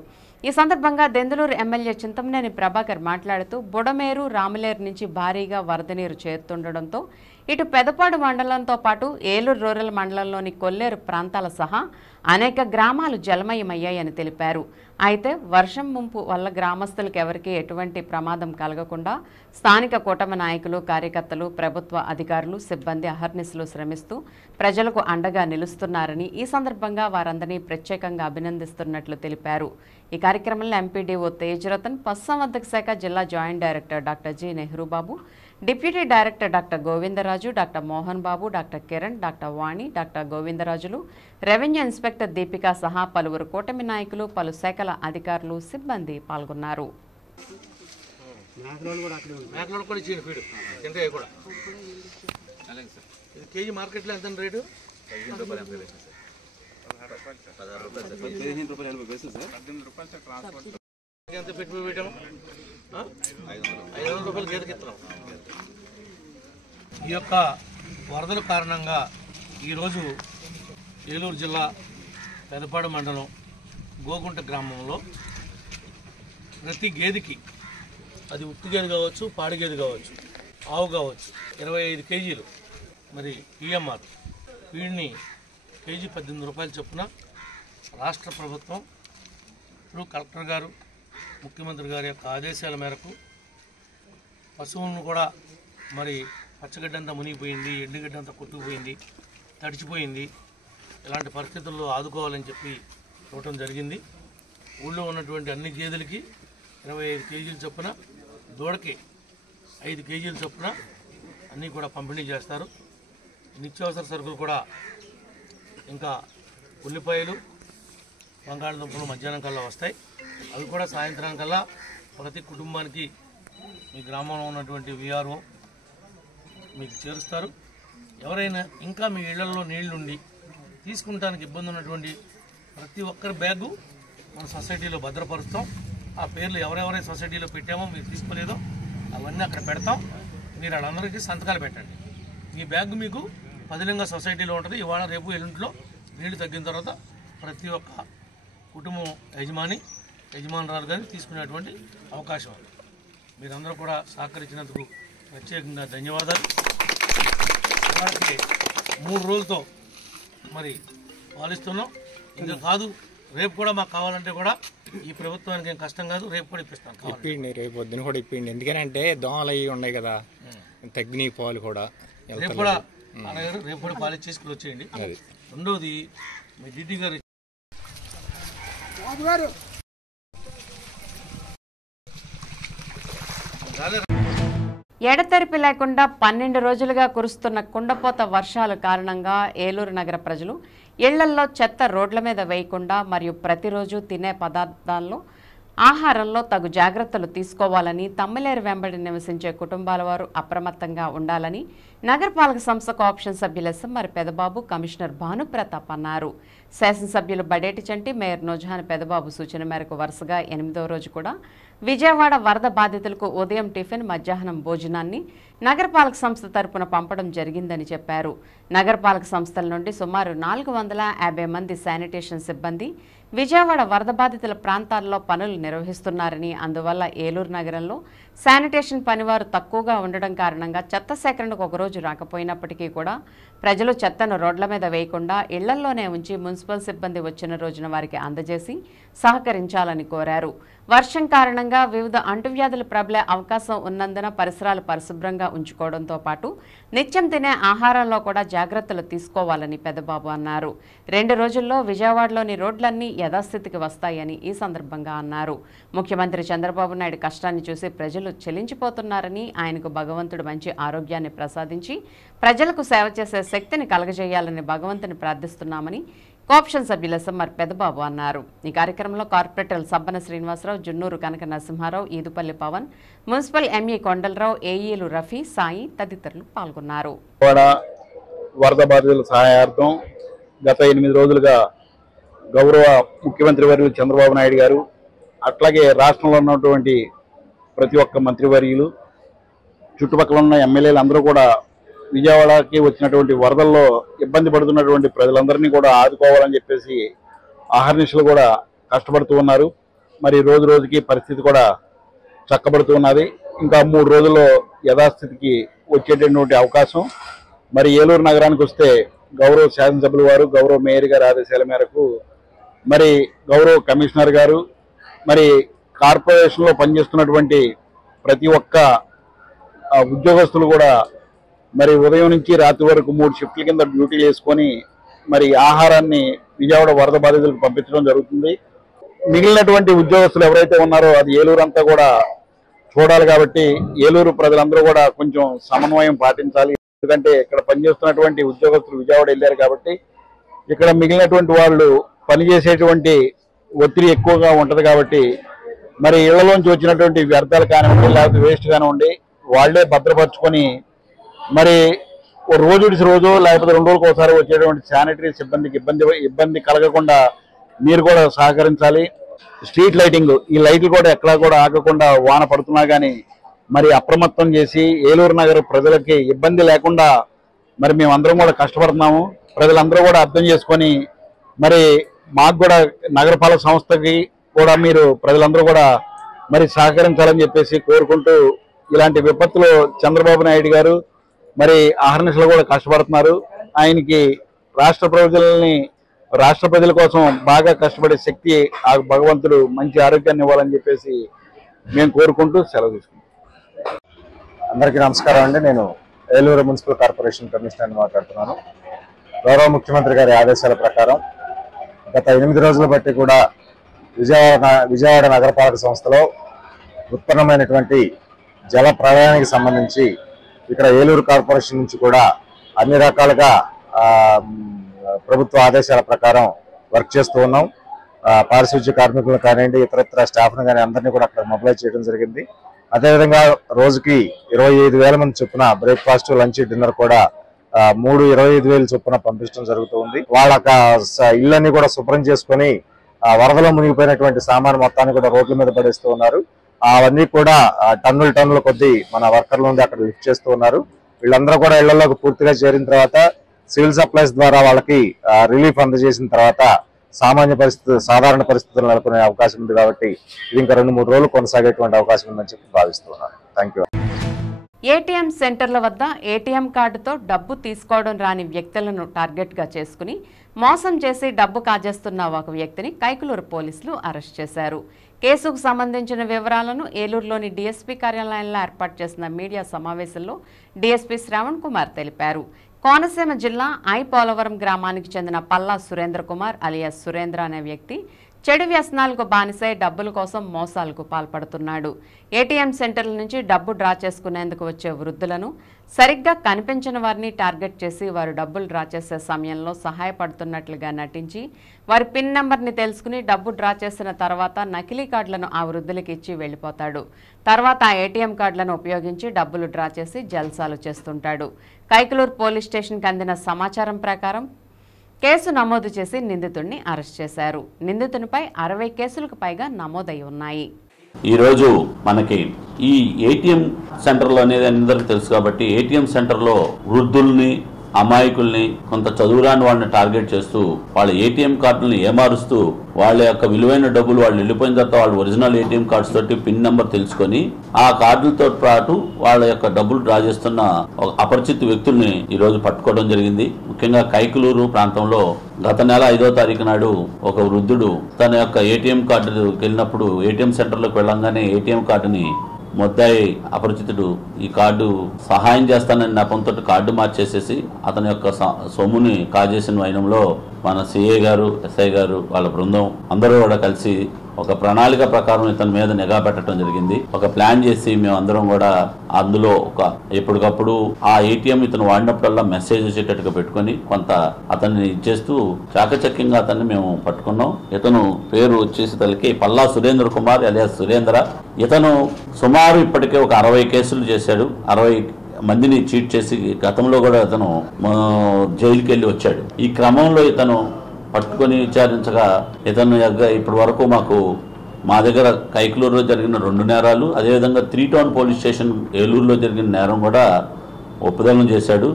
ఈ సందర్భంగా దెందులూరు ఎమ్మెల్యే చింతమనేని ప్రభాకర్ మాట్లాడుతూ బుడమేరు రామలేరు నుంచి భారీగా వరద నీరు చేరుతుండటంతో ఇటు పెదపాడు మండలంతో పాటు ఏలూరు రూరల్ మండలంలోని కొల్లేరు ప్రాంతాల సహా అనేక గ్రామాలు జలమయమయ్యాయని తెలిపారు. అయితే వర్షం ముంపు వల్ల గ్రామస్తులకు ఎవరికీ ఎటువంటి ప్రమాదం కలగకుండా స్థానిక కూటమి నాయకులు కార్యకర్తలు ప్రభుత్వ అధికారులు సిబ్బంది అహర్నిశలు శ్రమిస్తూ ప్రజలకు అండగా నిలుస్తున్నారని ఈ సందర్భంగా వారందరినీ ప్రత్యేకంగా అభినందిస్తున్నట్లు తెలిపారు. ఈ కార్యక్రమంలో ఎంపీడీఓ తేజ్రతన్, పశుసంవర్ధక శాఖ జిల్లా joint director doctor G Nehrubabu, deputy director doctor Govindaraju, doctor Mohan Babu, doctor Kiran, doctor Vani, doctor Govindarajulu, revenue inspector Deepika సహా పలువురు కూటమి నాయకులు పలు శాఖల అధికారులు సిబ్బంది పాల్గొన్నారు. కేజీ మార్కెట్లో ఎంత రేటు? 15 రూపాయలు సార్. ఎంత పెట్టుబడి పెట్టాము? 500 రూపాయలు గేదెకి ఇస్తున్నాం. ఈ యొక్క వరదల కారణంగా ఈరోజు ఏలూరు జిల్లా పెదపాడు మండలం గోగుంట గ్రామంలో ప్రతి గేదెకి, అది ఉప్పు గేదె కావచ్చు, పాడి గేదె కావచ్చు, ఆవు కావచ్చు, 25 కేజీలు మరి టీఎంఆర్ వీడిని కేజీ 18 రూపాయలు చొప్పున రాష్ట్ర ప్రభుత్వం ఇప్పుడు కలెక్టర్ గారు ముఖ్యమంత్రి గారి యొక్క ఆదేశాల మేరకు పశువులను కూడా మరి పచ్చగడ్డ అంతా మునిగిపోయింది, ఎండుగడ్డ అంతా కొట్టుకుపోయింది, తడిచిపోయింది, ఇలాంటి పరిస్థితుల్లో ఆదుకోవాలని చెప్పి ఇవ్వటం జరిగింది. ఊళ్ళో ఉన్నటువంటి అన్ని గేదెలకి 25 కేజీల చొప్పున, దూడకి 5 కేజీల చొప్పున అన్నీ కూడా పంపిణీ చేస్తారు. నిత్యావసర సరుకులు కూడా ఇంకా ఉల్లిపాయలు, బంగాళదుంపలు మధ్యాహ్నం కల్లా వస్తాయి. అవి కూడా సాయంత్రానికల్లా ప్రతి కుటుంబానికి మీ గ్రామంలో ఉన్నటువంటి విఆర్ఓ మీకు చేరుస్తారు. ఎవరైనా ఇంకా మీ ఇళ్లలో నీళ్లుండి తీసుకుంటానికి ఇబ్బంది ఉన్నటువంటి ప్రతి ఒక్కరి బ్యాగు మన సొసైటీలో భద్రపరుస్తాం. ఆ పేర్లు ఎవరెవరైతే సొసైటీలో పెట్టామో మీరు తీసుకోలేదో అవన్నీ అక్కడ పెడతాం. మీరు వాళ్ళందరికీ సంతకాలు పెట్టండి. మీ బ్యాగ్ మీకు పదిలంగా సొసైటీలో ఉంటుంది. ఇవాళ రేపు ఎల్లుంటిలో నీళ్లు తగ్గిన తర్వాత ప్రతి ఒక్క కుటుంబం యజమానురాలు కానీ తీసుకునేటువంటి అవకాశం. మీరందరూ కూడా సహకరించినందుకు ప్రత్యేకంగా ధన్యవాదాలు. ఇవాళకి 3 రోజులతో మరి పాలిస్తున్నాం. ఇంకా కాదు, రేపు కూడా మాకు కావాలంటే కూడా ఈ ప్రభుత్వానికి ఏం కష్టం కాదు, రేపు కూడా ఇప్పిస్తాం. ఇప్పిండి, రేపు పొద్దున కూడా ఇప్పిండి. ఎందుకంటే దోమలు అవి ఉన్నాయి కదా, తగ్గినాయి పాలు కూడా. రేపు కూడా రేపు కూడా పాలు చేసుకుని వచ్చేయండి. రెండోది మీ డిడి గారు ఎడతెరిపి లేకుండా 12 రోజులుగా కురుస్తున్న కుండపోత వర్షాల కారణంగా ఏలూరు నగర ప్రజలు ఇళ్లల్లో చెత్త రోడ్ల మీద వేయకుండా మరియు ప్రతిరోజు తినే పదార్థాల్లో ఆహారంలో తగు జాగ్రత్తలు తీసుకోవాలని, తమ్మిలేరు వెంబడి నివసించే కుటుంబాల వారు అప్రమత్తంగా ఉండాలని నగరపాలక సంస్థ కోఆప్షన్ సభ్యులు ఎస్ఎంఆర్ పెదబాబు, కమిషనర్ భానుప్రతాప్ అన్నారు. శాసనసభ్యులు బడేటి చంటి, మేయర్ నోజాన్ పెదబాబు సూచన మేరకు వరుసగా 8వ రోజు కూడా విజయవాడ వరద బాధితులకు ఉదయం టిఫిన్, మధ్యాహ్నం భోజనాన్ని నగరపాలక సంస్థ తరపున పంపడం జరిగిందని చెప్పారు. నగరపాలక సంస్థల నుండి సుమారు 450 మంది శానిటేషన్ సిబ్బంది విజయవాడ వరద బాధితుల ప్రాంతాల్లో పనులు నిర్వహిస్తున్నారని, అందువల్ల ఏలూరు నగరంలో శానిటేషన్ పనివారు తక్కువగా ఉండడం కారణంగా చెత్త సేకరణకు ఒకరోజు రాకపోయినప్పటికీ కూడా ప్రజలు చెత్తను రోడ్ల మీద వేయకుండా ఇళ్లల్లోనే ఉంచి మున్సిపల్ మున్సిపల్ సిబ్బంది వచ్చిన రోజున వారికి అందజేసి సహకరించాలని కోరారు. వర్షం కారణంగా వివిధ అంటువ్యాధులు ప్రబలే అవకాశం ఉన్నందున పరిసరాలు పరిశుభ్రంగా ఉంచుకోవడంతో పాటు నిత్యం తినే ఆహారంలో కూడా జాగ్రత్తలు తీసుకోవాలని పెద్దబాబు అన్నారు. 2 రోజుల్లో విజయవాడలోని రోడ్లన్నీ యథాస్థితికి వస్తాయని ఈ సందర్భంగా అన్నారు. ముఖ్యమంత్రి చంద్రబాబు నాయుడు కష్టాన్ని చూసి ప్రజలు చెలించిపోతున్నారని, ఆయనకు భగవంతుడు మంచి ఆరోగ్యాన్ని ప్రసాదించి ప్రజలకు సేవ చేసే శక్తిని కలగజేయాలని భగవంతుని ప్రార్థిస్తున్నామని కోఆప్షన్ సభ్యుల సమ్మర్ పెద్దబాబు అన్నారు. ఈ కార్యక్రమంలో కార్పొరేటర్లు సబ్బన శ్రీనివాసరావు, జున్నూరు కనక నరసింహారావు, ఈదుపల్లి పవన్, మున్సిపల్ ఎంఈ కొండలరావు, ఏఈలు రఫీ, సాయి తదితరులు పాల్గొన్నారు. వరద బాధితుల సహాయార్థం గత 8 రోజులుగా గౌరవ ముఖ్యమంత్రి వర్యులు చంద్రబాబు నాయుడు గారు, అట్లాగే రాష్ట్రంలో ఉన్నటువంటి ప్రతి ఒక్క మంత్రివర్యులు, చుట్టుపక్కల ఉన్న ఎమ్మెల్యేలు అందరూ కూడా విజయవాడకి వచ్చినటువంటి వరదల్లో ఇబ్బంది పడుతున్నటువంటి ప్రజలందరినీ కూడా ఆదుకోవాలని చెప్పేసి ఆహర్నిశలు కూడా కష్టపడుతూ ఉన్నారు. మరి రోజు రోజుకి పరిస్థితి కూడా చక్కబడుతూ ఉన్నది. ఇంకా 3 రోజుల్లో యథాస్థితికి వచ్చేటటువంటి అవకాశం. మరి ఏలూరు నగరానికి వస్తే గౌరవ శాసనసభ్యుల వారు, గౌరవ మేయర్ గారి ఆదేశాల మేరకు మరి గౌరవ కమిషనర్ గారు, మరి కార్పొరేషన్లో పనిచేస్తున్నటువంటి ప్రతి ఒక్క ఉద్యోగస్తులు కూడా మరి ఉదయం నుంచి రాత్రి వరకు 3 షిఫ్ట్ల కింద డ్యూటీలు వేసుకొని మరి ఆహారాన్ని విజయవాడ వరద బాధితులకు పంపించడం జరుగుతుంది. మిగిలినటువంటి ఉద్యోగస్తులు ఎవరైతే ఉన్నారో అది ఏలూరు అంతా కూడా చూడాలి కాబట్టి ఏలూరు ప్రజలందరూ కూడా కొంచెం సమన్వయం పాటించాలి. ఎందుకంటే ఇక్కడ పనిచేస్తున్నటువంటి ఉద్యోగస్తులు విజయవాడ వెళ్ళారు కాబట్టి ఇక్కడ మిగిలినటువంటి వాళ్ళు పనిచేసేటువంటి ఒత్తిడి ఎక్కువగా ఉంటుంది కాబట్టి మరి ఇళ్లలోంచి వచ్చినటువంటి వ్యర్థాలు కానివ్వండి, లేకపోతే వేస్ట్ కానివ్వండి, వాళ్లే భద్రపరుచుకొని మరి రోజు రోజు లేకపోతే 2 రోజులకు ఒకసారి వచ్చేటువంటి శానిటరీ సిబ్బందికి ఇబ్బంది కలగకుండా మీరు కూడా సహకరించాలి. స్ట్రీట్ లైటింగ్, ఈ లైట్లు కూడా ఎక్కడా కూడా ఆగకుండా వాన పడుతున్నా కానీ మరి అప్రమత్తం చేసి ఏలూరు నగర ప్రజలకి ఇబ్బంది లేకుండా మరి మేమందరం కూడా కష్టపడుతున్నాము. ప్రజలందరూ కూడా అర్థం చేసుకొని మరి మాకు కూడా నగరపాలక సంస్థకి కూడా మీరు ప్రజలందరూ కూడా మరి సహకరించాలని చెప్పేసి కోరుకుంటూ, ఇలాంటి విపత్తులో చంద్రబాబు నాయుడు గారు మరి అహర్నిశలు కూడా కష్టపడుతున్నారు. ఆయనకి రాష్ట్ర ప్రజల కోసం బాగా కష్టపడే శక్తి ఆ భగవంతుడు మంచి ఆరోగ్యాన్ని ఇవ్వాలని చెప్పేసి మేము కోరుకుంటూ సెలవు తీసుకుంటాం. అందరికీ నమస్కారం అండి. నేను ఏలూరు మున్సిపల్ కార్పొరేషన్ కమిషనర్ మాట్లాడుతున్నాను. గౌరవ ముఖ్యమంత్రి గారి ఆదేశాల ప్రకారం గత 8 రోజుల బట్టి కూడా విజయవాడ నగరపాలక సంస్థలో ఉత్పన్నమైనటువంటి జల ప్రళయానికి సంబంధించి ఇక్కడ ఏలూరు కార్పొరేషన్ నుంచి కూడా అన్ని రకాలుగా ప్రభుత్వ ఆదేశాల ప్రకారం వర్క్ చేస్తూ ఉన్నాం. పారిశుద్ధ్య కార్మికులను కానివ్వండి, ఇతరత్ర స్టాఫ్ను కానీ అందరినీ కూడా అక్కడ మొబిలైజ్ చేయడం జరిగింది. అదేవిధంగా రోజుకి 25,000 మంది చొప్పున బ్రేక్ఫాస్ట్, లంచ్, డిన్నర్ కూడా 25,000 చొప్పున పంపించడం జరుగుతూ ఉంది. వాళ్ళ ఇళ్ళన్నీ కూడా శుభ్రం చేసుకొని వరదలో మునిగిపోయినటువంటి సామాను మొత్తాన్ని కూడా రోడ్ల మీద పడేస్తూ ఉన్నారు. అవన్నీ కూడా టన్నుల కొద్దీ మన వర్కర్ల నుండి అక్కడ లిఫ్ట్ చేస్తూ ఉన్నారు. వీళ్ళందరూ కూడా ఇళ్లలోకి పూర్తిగా చేరిన తర్వాత సివిల్ సప్లైస్ ద్వారా వాళ్ళకి రిలీఫ్ అందజేసిన తర్వాత సాధారణ పరిస్థితులు నెలకొనే అవకాశం ఉంది కాబట్టి ఇది ఇంకా 2-3 రోజులు కొనసాగేటువంటి అవకాశం ఉందని చెప్పి భావిస్తున్నాను. Thank you. ఏటీఎం సెంటర్ల వద్ద ఏటీఎం కార్డుతో డబ్బు తీసుకోవడం రాని వ్యక్తులను టార్గెట్గా చేసుకుని మోసం చేసి డబ్బు కాజేస్తున్న ఒక వ్యక్తిని కైకలూరు పోలీసులు అరెస్ట్ చేశారు. కేసుకు సంబంధించిన వివరాలను ఏలూరులోని డీఎస్పీ కార్యాలయంలో ఏర్పాటు చేసిన మీడియా సమావేశంలో డీఎస్పీ శ్రవణ్ కుమార్ తెలిపారు. కోనసీమ జిల్లా పోలవరం గ్రామానికి చెందిన పల్లా సురేంద్ర కుమార్ అలియాస్ సురేంద్ర అనే వ్యక్తి చెడు వ్యసనాలకు బానిసై డబ్బుల కోసం మోసాలకు పాల్పడుతున్నాడు. ఏటీఎం సెంటర్ల నుంచి డబ్బు డ్రా చేసుకునేందుకు వచ్చే వృద్ధులను సరిగ్గా కనిపించిన వారిని టార్గెట్ చేసి వారు డబ్బులు డ్రా చేసే సమయంలో సహాయపడుతున్నట్లుగా నటించి వారి పిన్ నెంబర్ని తెలుసుకుని డబ్బు డ్రా చేసిన తర్వాత నకిలీ కార్డులను ఆ వృద్ధులకు ఇచ్చి వెళ్ళిపోతాడు. తర్వాత ఆ ఏటీఎం కార్డులను ఉపయోగించి డబ్బులు డ్రా చేసి జల్సాలు చేస్తుంటాడు. కైకలూరు పోలీస్ స్టేషన్కి అందిన సమాచారం ప్రకారం కేసు నమోదు చేసి నిందితుడిని అరెస్ట్ చేశారు. నిందితునిపై 60 కేసులకు పైగా నమోదై ఉన్నాయి. ఈరోజు మనకి ఈ ఏటీఎం సెంటర్లో అనేది అందరికీ తెలుసు కాబట్టి ఏటీఎం సెంటర్లో వృద్ధుల్ని అమాయకుల్ని, కొంత చదువురాని వాళ్ళని టార్గెట్ చేస్తూ వాళ్ళ ఏటీఎం కార్డులను ఏమారుస్తూ వాళ్ళ యొక్క విలువైన డబ్బులు వాళ్ళు వెళ్ళిపోయిన తర్వాత వాళ్ళ ఒరిజినల్ ఏటీఎం కార్డ్స్ తోటి పిన్ నెంబర్ తెలుసుకొని ఆ కార్డులతో పాటు వాళ్ళ యొక్క డబ్బులు డ్రా చేస్తున్న అపరిచిత వ్యక్తుల్ని ఈ రోజు పట్టుకోవడం జరిగింది. ముఖ్యంగా కైకులూరు ప్రాంతంలో గత నెల 5వ తారీఖు నాడు ఒక వృద్ధుడు తన యొక్క ఏటీఎం కార్డు వెళ్ళినప్పుడు ఏటీఎం సెంటర్లోకి వెళ్ళంగానే ఏటీఎం కార్డుని ముద్దాయి అపరిచితుడు ఈ కార్డు సహాయం చేస్తానని నెపంతో కార్డు మార్చేసేసి అతని యొక్క సొమ్ముని కాజేసిన వైనంలో మన సిఐ గారు, ఎస్ఐ గారు, వాళ్ళ బృందం అందరూ కూడా కలిసి ఒక ప్రణాళిక ప్రకారం ఇతని మీద నిఘా పెట్టడం జరిగింది. ఒక ప్లాన్ చేసి మేము అందరం కూడా అందులో ఎప్పటికప్పుడు ఆ ఏటీఎం ఇతను వాడినప్పుడల్లా మెసేజ్ వచ్చేటట్టుగా పెట్టుకొని కొంత అతన్ని ఇచ్చేస్తూ చాకచక్యంగా అతన్ని మేము పట్టుకున్నాం. ఇతను పేరు వచ్చేసి తలకి పల్లా సురేంద్ర కుమార్ అలియాస్ సురేంద్ర. ఇతను సుమారు ఇప్పటికే ఒక 60 కేసులు చేశాడు. 60 మందిని చీట్ చేసి గతంలో కూడా అతను జైలుకి వెళ్ళి వచ్చాడు. ఈ క్రమంలో ఇతను పట్టుకొని విచారించగా ఇతను ఇప్పటి వరకు మా దగ్గర కైకులూరులో జరిగిన 2 నేరాలు, అదేవిధంగా 3 టౌన్ పోలీస్ స్టేషన్ ఏలూరులో జరిగిన నేరం కూడా ఒప్పుదలం చేశాడు.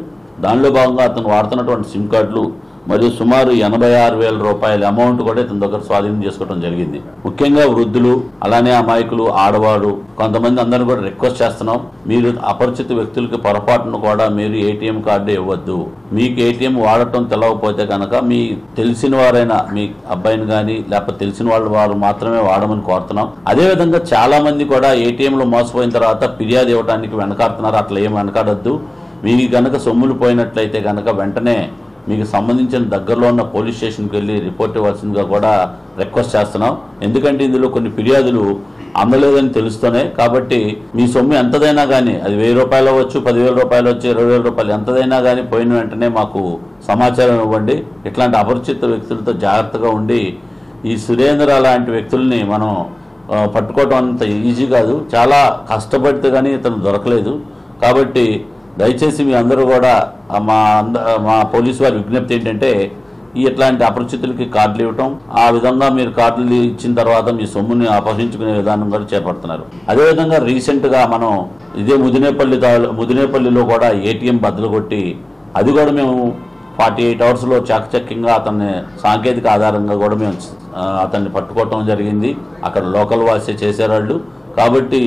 దానిలో భాగంగా అతను వాడుతున్నటువంటి సిమ్ కార్డులు మరియు సుమారు 86,000 రూపాయల అమౌంట్ కూడా ఇతని దగ్గర స్వాధీనం చేసుకోవడం జరిగింది. ముఖ్యంగా వృద్ధులు, అలానే అమాయకులు, ఆడవాడు కొంతమంది అందరూ కూడా రిక్వెస్ట్ చేస్తున్నాం, మీరు అపరిచిత వ్యక్తులకి పొరపాటును కూడా మీరు ఏటీఎం కార్డు ఇవ్వద్దు. మీకు ఏటీఎం వాడటం తెలవకపోతే కనుక మీ తెలిసిన వారైనా మీ అబ్బాయిని కానీ లేకపోతే తెలిసిన వారు మాత్రమే వాడమని కోరుతున్నాం. అదేవిధంగా చాలా మంది కూడా ఏటీఎంలో మోసపోయిన తర్వాత ఫిర్యాదు ఇవ్వడానికి వెనకాడుతున్నారు. అట్లా ఏం వెనకాడొద్దు. మీకు కనుక సొమ్ములు పోయినట్లయితే కనుక వెంటనే మీకు సంబంధించిన దగ్గరలో ఉన్న పోలీస్ స్టేషన్కి వెళ్ళి రిపోర్ట్ ఇవ్వాల్సిందిగా కూడా రిక్వెస్ట్ చేస్తున్నాం. ఎందుకంటే ఇందులో కొన్ని ఫిర్యాదులు అందలేదని తెలుస్తూనే, కాబట్టి మీ సొమ్ము ఎంతదైనా కానీ అది 1000 రూపాయలు అవ్వచ్చు, 10,000 రూపాయలు వచ్చి 20,000 రూపాయలు ఎంతదైనా కానీ పోయిన వెంటనే మాకు సమాచారం ఇవ్వండి. ఇట్లాంటి అపరిచిత వ్యక్తులతో జాగ్రత్తగా ఉండి ఈ సురేంద్ర లాంటి వ్యక్తుల్ని మనం పట్టుకోవడం అంత ఈజీ కాదు. చాలా కష్టపడితే కానీ ఇతను దొరకలేదు. కాబట్టి దయచేసి మీ అందరూ కూడా మా పోలీసు వారి విజ్ఞప్తి ఏంటంటే ఇట్లాంటి అపరిచితులకి కార్డులు ఇవ్వటం, ఆ విధంగా మీరు కార్డులు ఇచ్చిన తర్వాత మీ సొమ్ముని అపహరించుకునే విధానం కూడా చేపడుతున్నారు. అదేవిధంగా రీసెంట్గా మనం ఇదే ముదినేపల్లిలో కూడా ఏటీఎం బద్దలు కొట్టి అది కూడా మేము 48 అవర్స్లో చాకచక్యంగా అతన్ని సాంకేతిక ఆధారంగా కూడా మేము అతన్ని పట్టుకోవటం జరిగింది. అక్కడ లోకల్ వాసే చేసేవాళ్ళు. కాబట్టి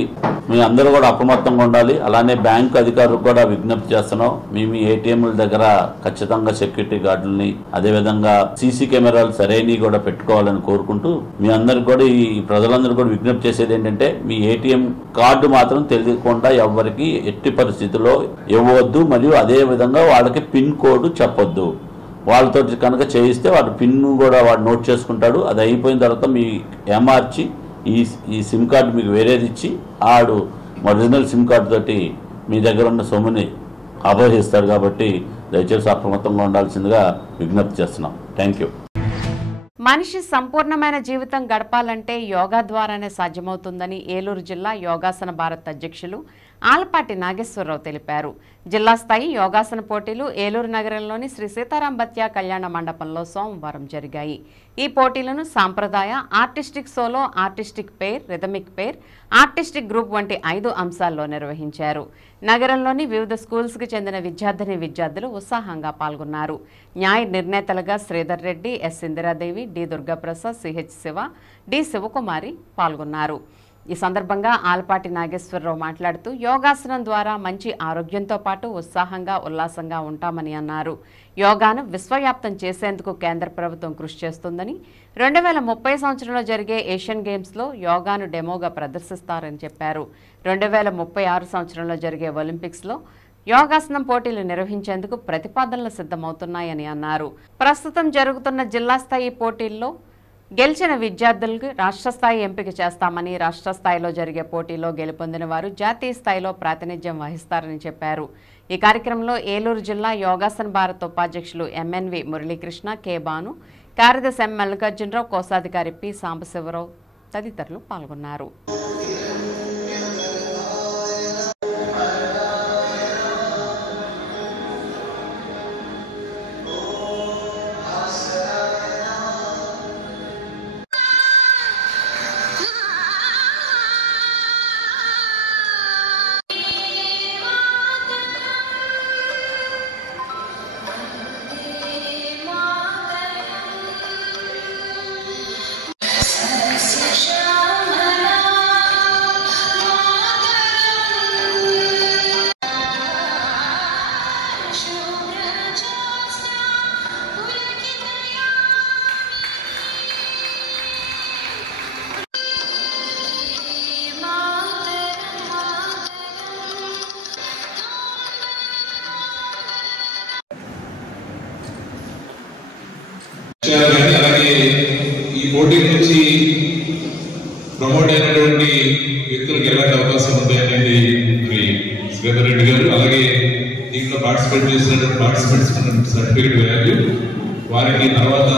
మీ అందరూ కూడా అప్రమత్తంగా ఉండాలి. అలానే బ్యాంకు అధికారులకు కూడా విజ్ఞప్తి చేస్తున్నాం, మీ ఏటీఎంల దగ్గర ఖచ్చితంగా సెక్యూరిటీ గార్డులని అదేవిధంగా సీసీ కెమెరాలు సరైనవి కూడా పెట్టుకోవాలని కోరుకుంటూ మీ అందరికి కూడా ఈ ప్రజలందరూ కూడా విజ్ఞప్తి చేసేది ఏంటంటే మీ ఏటీఎం కార్డు మాత్రం తెలియకుండా ఎవరికి ఎట్టి పరిస్థితుల్లో ఇవ్వవద్దు. మరియు అదే విధంగా వాళ్ళకి పిన్ కోడ్ చెప్పొద్దు. వాళ్ళతో కనుక చేయిస్తే వాడు పిన్ కూడా వాడు నోట్ చేసుకుంటాడు. అది అయిపోయిన తర్వాత మీ ఏమార్చి ఈ సిమ్ కార్డు మీకు వేరేది ఇచ్చి ఆడు ఒరిజినల్ సిమ్ కార్డు తోటి మీ దగ్గర ఉన్న సొమ్ముని అపహరిస్తాడు. కాబట్టి దయచేసి అప్రమత్తంగా ఉండాల్సిందిగా విజ్ఞప్తి చేస్తున్నాం. Thank you. మనిషి సంపూర్ణమైన జీవితం గడపాలంటే యోగా ద్వారానే సాధ్యమవుతుందని ఏలూరు జిల్లా యోగాసన భారత్ అధ్యక్షులు ఆలపాటి నాగేశ్వరరావు తెలిపారు. జిల్లా స్థాయి యోగాసన పోటీలు ఏలూరు నగరంలోని శ్రీ సీతారాం బత్యా కళ్యాణ మండపంలో సోమవారం జరిగాయి. ఈ పోటీలను సాంప్రదాయ, ఆర్టిస్టిక్ సోలో, ఆర్టిస్టిక్ పేర్, రిథమిక్ పేర్, ఆర్టిస్టిక్ గ్రూప్ వంటి 5 అంశాల్లో నిర్వహించారు. నగరంలోని వివిధ స్కూల్స్కి చెందిన విద్యార్థులు ఉత్సాహంగా పాల్గొన్నారు. న్యాయ నిర్ణేతలుగా Sridhar Reddy, S Indiradevi, D Durgaprasad, CH Siva, D Sivakumari పాల్గొన్నారు. ఈ సందర్భంగా ఆలపాటి నాగేశ్వరరావు మాట్లాడుతూ యోగాసనం ద్వారా మంచి ఆరోగ్యంతో పాటు ఉత్సాహంగా, ఉల్లాసంగా ఉంటామని అన్నారు. యోగాను విశ్వవ్యాప్తం చేసేందుకు కేంద్ర ప్రభుత్వం కృషి చేస్తుందని, 2030 సంవత్సరంలో జరిగే ఏషియన్ గేమ్స్లో యోగాను డెమోగా ప్రదర్శిస్తారని చెప్పారు. 2036 సంవత్సరంలో జరిగే ఒలింపిక్స్లో యోగాసనం పోటీలు నిర్వహించేందుకు ప్రతిపాదనలు సిద్ధమవుతున్నాయని అన్నారు. ప్రస్తుతం జరుగుతున్న జిల్లా స్థాయి పోటీల్లో గెలిచిన విద్యార్థులకు రాష్ట్ర స్థాయి ఎంపిక చేస్తామని, రాష్ట్ర స్థాయిలో జరిగే పోటీలో గెలుపొందిన వారు జాతీయ స్థాయిలో ప్రాతినిధ్యం వహిస్తారని చెప్పారు. ఈ కార్యక్రమంలో ఏలూరు జిల్లా యోగాసన భారత్ ఉపాధ్యక్షులు ఎంఎన్వి మురళీకృష్ణ, కె బాను, కార్యదర్శి ఎం మల్లికార్జునరావు, కోశాధికారి పి సాంబశివరావు తదితరులు పాల్గొన్నారు. చేయాలి. కానీ అలాగే ఈ పోటీ నుంచి ప్రమోట్ అయినటువంటి వ్యక్తులకు ఎలాంటి అవకాశం ఉంటాయి అనేది మరి శ్రీధర్ రెడ్డి గారు, అలాగే దీంట్లో పార్టిసిపేట్ చేసినటువంటి పార్టిసిపెంట్స్ సర్టిఫికేట్ వాల్యూ వారికి తర్వాత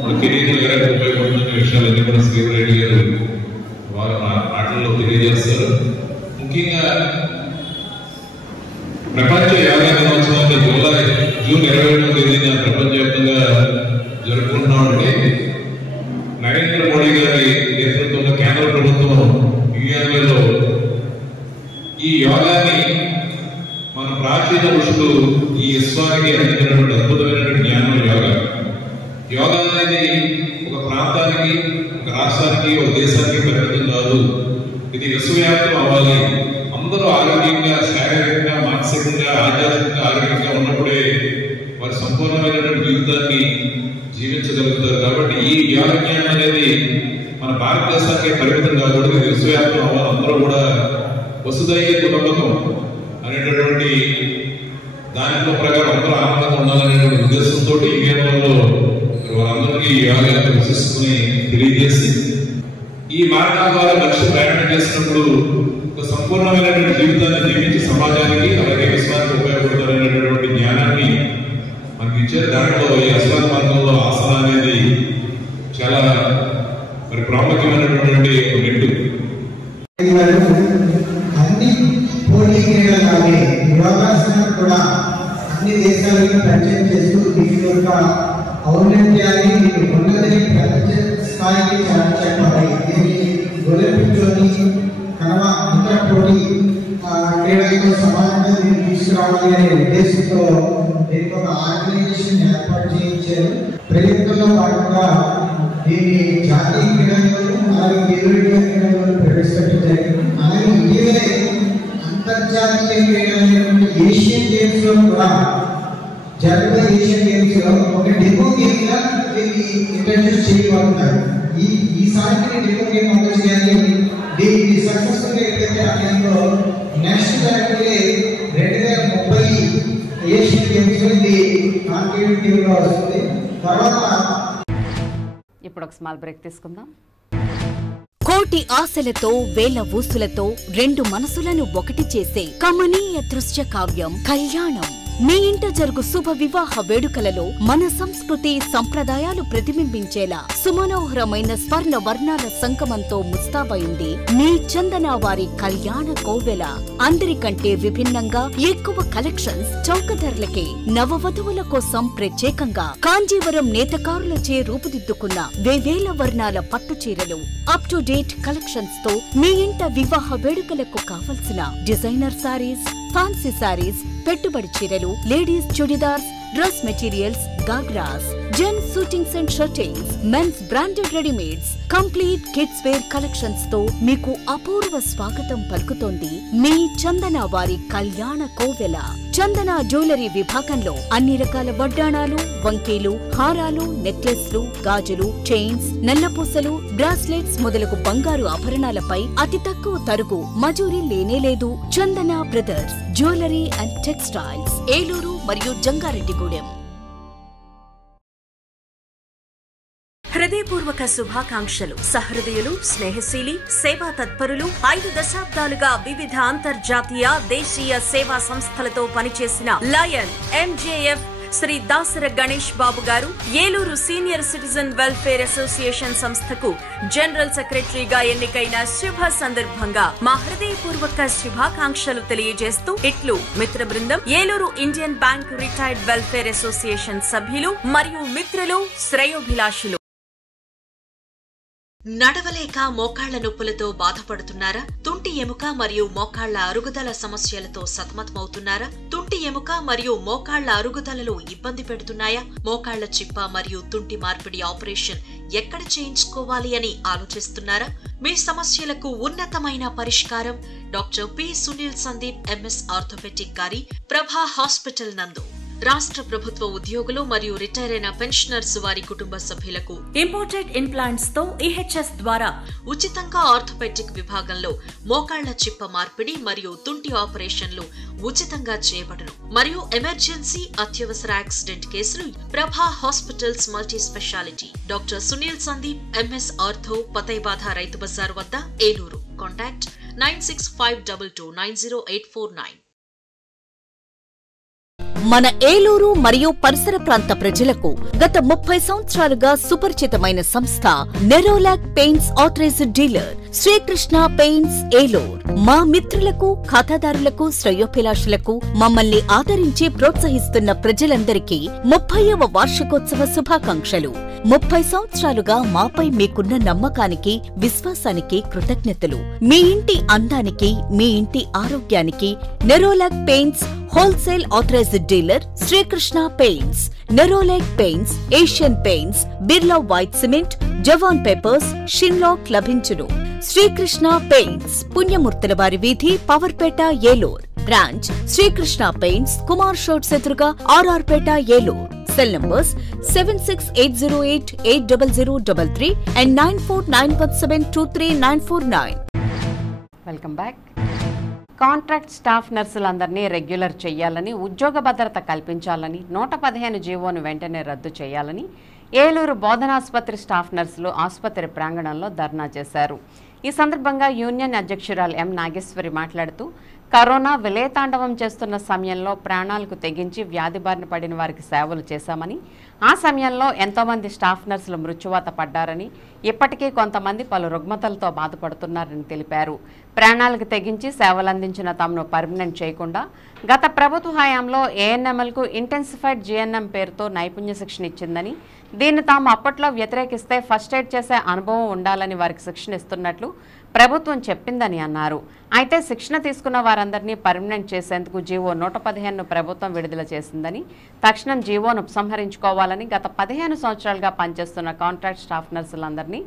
మన కెరీర్ ఎలాంటి ఉపయోగపడుతున్న విషయాలన్నీ కూడా శ్రీధర్ రెడ్డి గారు వారి మాటల్లో తెలియజేస్తారు. ముఖ్యంగా ప్రపంచ యోగా దినోత్సవాన్ని జూన్ 27వ తేదీన ప్రపంచవ్యాప్తంగా జరుపుకుంటున్నామంటే నరేంద్ర మోడీ గారి నేతృత్వంలో కేంద్ర ప్రభుత్వం యుఎన్ఏలో ఈ యోగాని మన ప్రాచీన ఋషులు ఈ విశ్వానికి అందించినటువంటి అద్భుతమైనటువంటి జ్ఞానం యోగా. యోగా అనేది ఒక ప్రాంతానికి, ఒక రాష్ట్రానికి, ఒక దేశానికి పరిమితం కాదు. ఇది విశ్వవ్యాప్తం అవ్వాలి. అందరూ ఆరోగ్యంగా, శారీరకంగా, మానసికంగా, ఆధ్యాత్మికంగా ఆరోగ్యంగా ఉన్నప్పుడే వారి సంపూర్ణమైనటువంటి జీవితాన్ని జీవించగలుగుతారు. కాబట్టి ఈ యోగ జ్ఞానం అనేది మన భారతదేశానికి పరిమితం కాకూడదు, ఇది విశ్వవ్యాప్తం అవ్వాలి. అందరూ కూడా వసుదైవ కుటుంబకం అనేటటువంటి దానిలో ప్రకారం అందరూ ఆనందంగా ఉండాలనేటువంటి ఉద్దేశంతో ఈ కేంద్రంలో వారందరికీ యోగాన్ని విశిస్తుని తెలియజేసి ఈ మార్గాల ద్వారా లక్ష్యం ప్రయాణం చేసినప్పుడు ఒక సంపూర్ణమైనటువంటి జీవితాన్ని జీవించి సమాజానికి అలాగే విశ్వానికి ఉపయోగపడతారనేటటువంటి జ్ఞానాన్ని మనకి ఇచ్చారు. దాంట్లో ఈ అశ్వాస మార్గంలో ఆసన అనేది చాలా మరి ప్రాముఖ్యమైనటువంటి మెట్టు. అన్ని పోటీ క్రీడలాగే యోగాసనం కూడా అన్ని దేశాలకు పరిచయం చేస్తూ దీని యొక్క ఔన్నత్యాన్ని ఉన్నదని ప్రపంచ స్థాయికి చెప్పాలి. దీన్ని ఒలింపిక్లోని కనవ ఇతర పోటీ క్రీడలతో సమానంగా దీన్ని తీసుకురావాలి అనే ఉద్దేశంతో దీనికి ఒక ఆర్గనైజేషన్ ఏర్పాటు చేయించారు. ప్రయత్నంలో భాగంగా దీన్ని జాతీయ క్రీడలు అలాగే కేంద్రీయ క్రీడలు ప్రవేశపెట్టడం జరిగింది. అలాగే ఇటీవలే అంతర్జాతీయ క్రీడలైనటువంటి ఏషియన్ గేమ్స్ లో కూడా జరుగుతున్న ఏషియన్ గేమ్స్ లో ఒక డెమో గేమ్ గా దీన్ని ఇంట్రడ్యూస్ చేయబోతున్నారు. ఈసారి డెమో గేమ్ అమలు చేయాలి. దీన్ని సక్సెస్ఫుల్ గా ఎప్పుడైతే ఆ టైంలో నేషనల్ లెవెల్ 2030 ఏషియన్ గేమ్స్ లో ఇది కాంపిటేటివ్ గా వస్తుంది. తర్వాత ఇప్పుడు ఒక స్మాల్ బ్రేక్ తీసుకుందాం. కోటి ఆశలతో వేల ఊసులతో రెండు మనసులను ఒకటి చేసే కమనీయ దృశ్య కావ్యం కళ్యాణం. మీ ఇంట జరుగు శుభ వివాహ వేడుకలలో మన సంస్కృతి సంప్రదాయాలు ప్రతిబింబించేలా సుమనోహరమైన స్వర్ణ వర్ణాల సంగమంతో ముస్తాబైంది మీ చందన వారి కళ్యాణ కోవెల. అందరికంటే విభిన్నంగా ఎక్కువ కలెక్షన్స్ చౌక ధరలకే నవవధువుల కోసం ప్రత్యేకంగా కాంజీవరం నేతకారులచే రూపుదిద్దుకున్న వేవేల వర్ణాల పట్టు చీరలు, అప్ టు డేట్ కలెక్షన్స్ తో మీ ఇంట వివాహ వేడుకలకు కావలసిన డిజైనర్ సారీస్, ఫ్యాన్సీ సారీస్, పెట్టుబడి చీరలు, ladies churidars, dress materials, ghagras, gents suitings and shirtings, men's branded readymades, complete kids wear collections తో మీకు అపూర్వ స్వాగతం పలుకుతోంది మీ చందన వారి కళ్యాణ కోవెల. చందన జ్యువెలరీ విభాగంలో అన్ని రకాల వడ్డాణాలు, వంకీలు, హారాలు, నెక్లెస్లు, గాజులు, చైన్స్, నల్లపూసలు, బ్రాస్లెట్స్ మొదలగు బంగారు ఆభరణాలపై అతి తక్కువ తరుగు మజూరీ లేనేలేదు. Chandana brothers jewellery and textiles, Eluru మరియు జంగారెడ్డిగూడెం. హృదయపూర్వక శుభాకాంక్షలు. సహృదయులు, స్నేహశీలి, సేవా తత్పరులు, 5 దశాబ్దాలుగా వివిధ అంతర్జాతీయ, దేశీయ సేవా సంస్థలతో పనిచేసిన లయన్ ఎంజేఎఫ్ శ్రీ దాసర గణేష్ బాబు గారు Eluru senior citizen welfare association సంస్థకు జనరల్ సెక్రటరీగా ఎన్నికైన శుభ సందర్భంగా మా హృదయపూర్వక శుభాకాంక్షలు తెలియజేస్తూ ఇట్లు మిత్ర బృందం, Eluru Indian bank retired welfare association సభ్యులు మరియు మిత్రులు, శ్రేయోభిలాషులు. నడవలేక మోకాళ్ల నొప్పులతో బాధపడుతున్నారా? తుంటి ఎముక మరియు మోకాళ్ల అరుగుదల సమస్యలతో సతమతమవుతున్నారా? తుంటి ఎముక మరియు మోకాళ్ల అరుగుదలలో ఇబ్బంది పెడుతున్నాయా? మోకాళ్ల చిప్ప మరియు తుంటి మార్పిడి ఆపరేషన్ ఎక్కడ చేయించుకోవాలి అని ఆలోచిస్తున్నారా? మీ సమస్యలకు ఉన్నతమైన పరిష్కారం doctor P Sunil Sandeep MS orthopaedic గారి ప్రభా హాస్పిటల్ నందు. రాష్ట్ర ప్రభుత్వ ఉద్యోగులు మరియు రిటైర్ అయిన పెన్షనర్స్ వారి కుటుంబ సభ్యులకు ఇంపోర్టెడ్ ఇంప్లాంట్స్ తో EHS ద్వారా ఉచితంగా ఆర్థోపెడిక్ విభాగంలో మోకాళ్ల చిప్ప మార్పిడి మరియు తుంటి ఆపరేషన్లు ఉచితంగా చేయబడును. మరియు ఎమర్జెన్సీ అత్యవసర యాక్సిడెంట్ కేసులు Prabha hospitals multi speciality doctor Sunil Sandeep MS ortho పతైబాధ రైతు బజార్ వద్ద ఏలూరు. కాంటాక్ట్ 9652290849. మన ఏలూరు మరియు పరిసర ప్రాంత ప్రజలకు గత 30 సంవత్సరాలుగా సుపరిచితమైన సంస్థ Nerolac paints authorised dealer Srikrishna paints Eluru. మా మిత్రులకు, ఖాతాదారులకు, శ్రేయోభిలాషులకు మమ్మల్ని ఆదరించి ప్రోత్సహిస్తున్న ప్రజలందరికీ 30వ వార్షికోత్సవ శుభాకాంక్షలు. 30 సంవత్సరాలుగా మాపై మీకున్న నమ్మకానికి, విశ్వాసానికి కృతజ్ఞతలు. మీ ఇంటి అందానికి, మీ ఇంటి ఆరోగ్యానికి Nerolac paints wholesale authorised dealer Srikrishna paints, Nerolac paints, Asian paints, Birla white cement, Jawan papers, షిన్లాక్ లభించును. శ్రీకృష్ణ పెయింట్స్, పుణ్యమూర్తుల వారి వీధి, పవర్పేట, ఏలూరు. బ్రాంచ్ శ్రీకృష్ణ పెయింట్స్, కుమార్ షోట్స్ ఎదురుగా, RR Peta, Eluru. Cell numbers 7680880033 and 9491723949. Welcome back. Contract staff నర్సులందరినీ రెగ్యులర్ చేయాలని, ఉద్యోగ భద్రత కల్పించాలని, 115 జీవోను వెంటనే రద్దు చేయాలని ఏలూరు బోధనాసుపత్రి స్టాఫ్ నర్సులు ఆసుపత్రి ప్రాంగణంలో ధర్నా చేశారు. ఈ సందర్భంగా యూనియన్ అధ్యక్షురాలు M. నాగేశ్వరి మాట్లాడుతూ, కరోనా విలయతాండవం చేస్తున్న సమయంలో ప్రాణాలకు తెగించి వ్యాధి బారిన పడిన వారికి సేవలు చేశామని, ఆ సమయంలో ఎంతోమంది స్టాఫ్ నర్సులు మృత్యువాత పడ్డారని, ఇప్పటికీ కొంతమంది పలు రుగ్మతలతో బాధపడుతున్నారని తెలిపారు. ప్రాణాలకు తెగించి సేవలందించిన తమను పర్మనెంట్ చేయకుండా గత ప్రభుత్వ హయాంలో ANMLకు ఇంటెన్సిఫైడ్ GNM పేరుతో నైపుణ్య శిక్షణ ఇచ్చిందని, దీన్ని తాము అప్పట్లో వ్యతిరేకిస్తే ఫస్ట్ ఎయిడ్ చేసే అనుభవం ఉండాలని వారికి శిక్షణ ఇస్తున్నట్లు ప్రభుత్వం చెప్పిందని అన్నారు. అయితే శిక్షణ తీసుకున్న వారందరినీ పర్మనెంట్ చేసేందుకు జీవో 115ను ప్రభుత్వం విడుదల చేసిందని, తక్షణం జీవోను ఉపసంహరించుకోవాలని, గత 15 సంవత్సరాలుగా పనిచేస్తున్న కాంట్రాక్ట్ స్టాఫ్ నర్సులందరినీ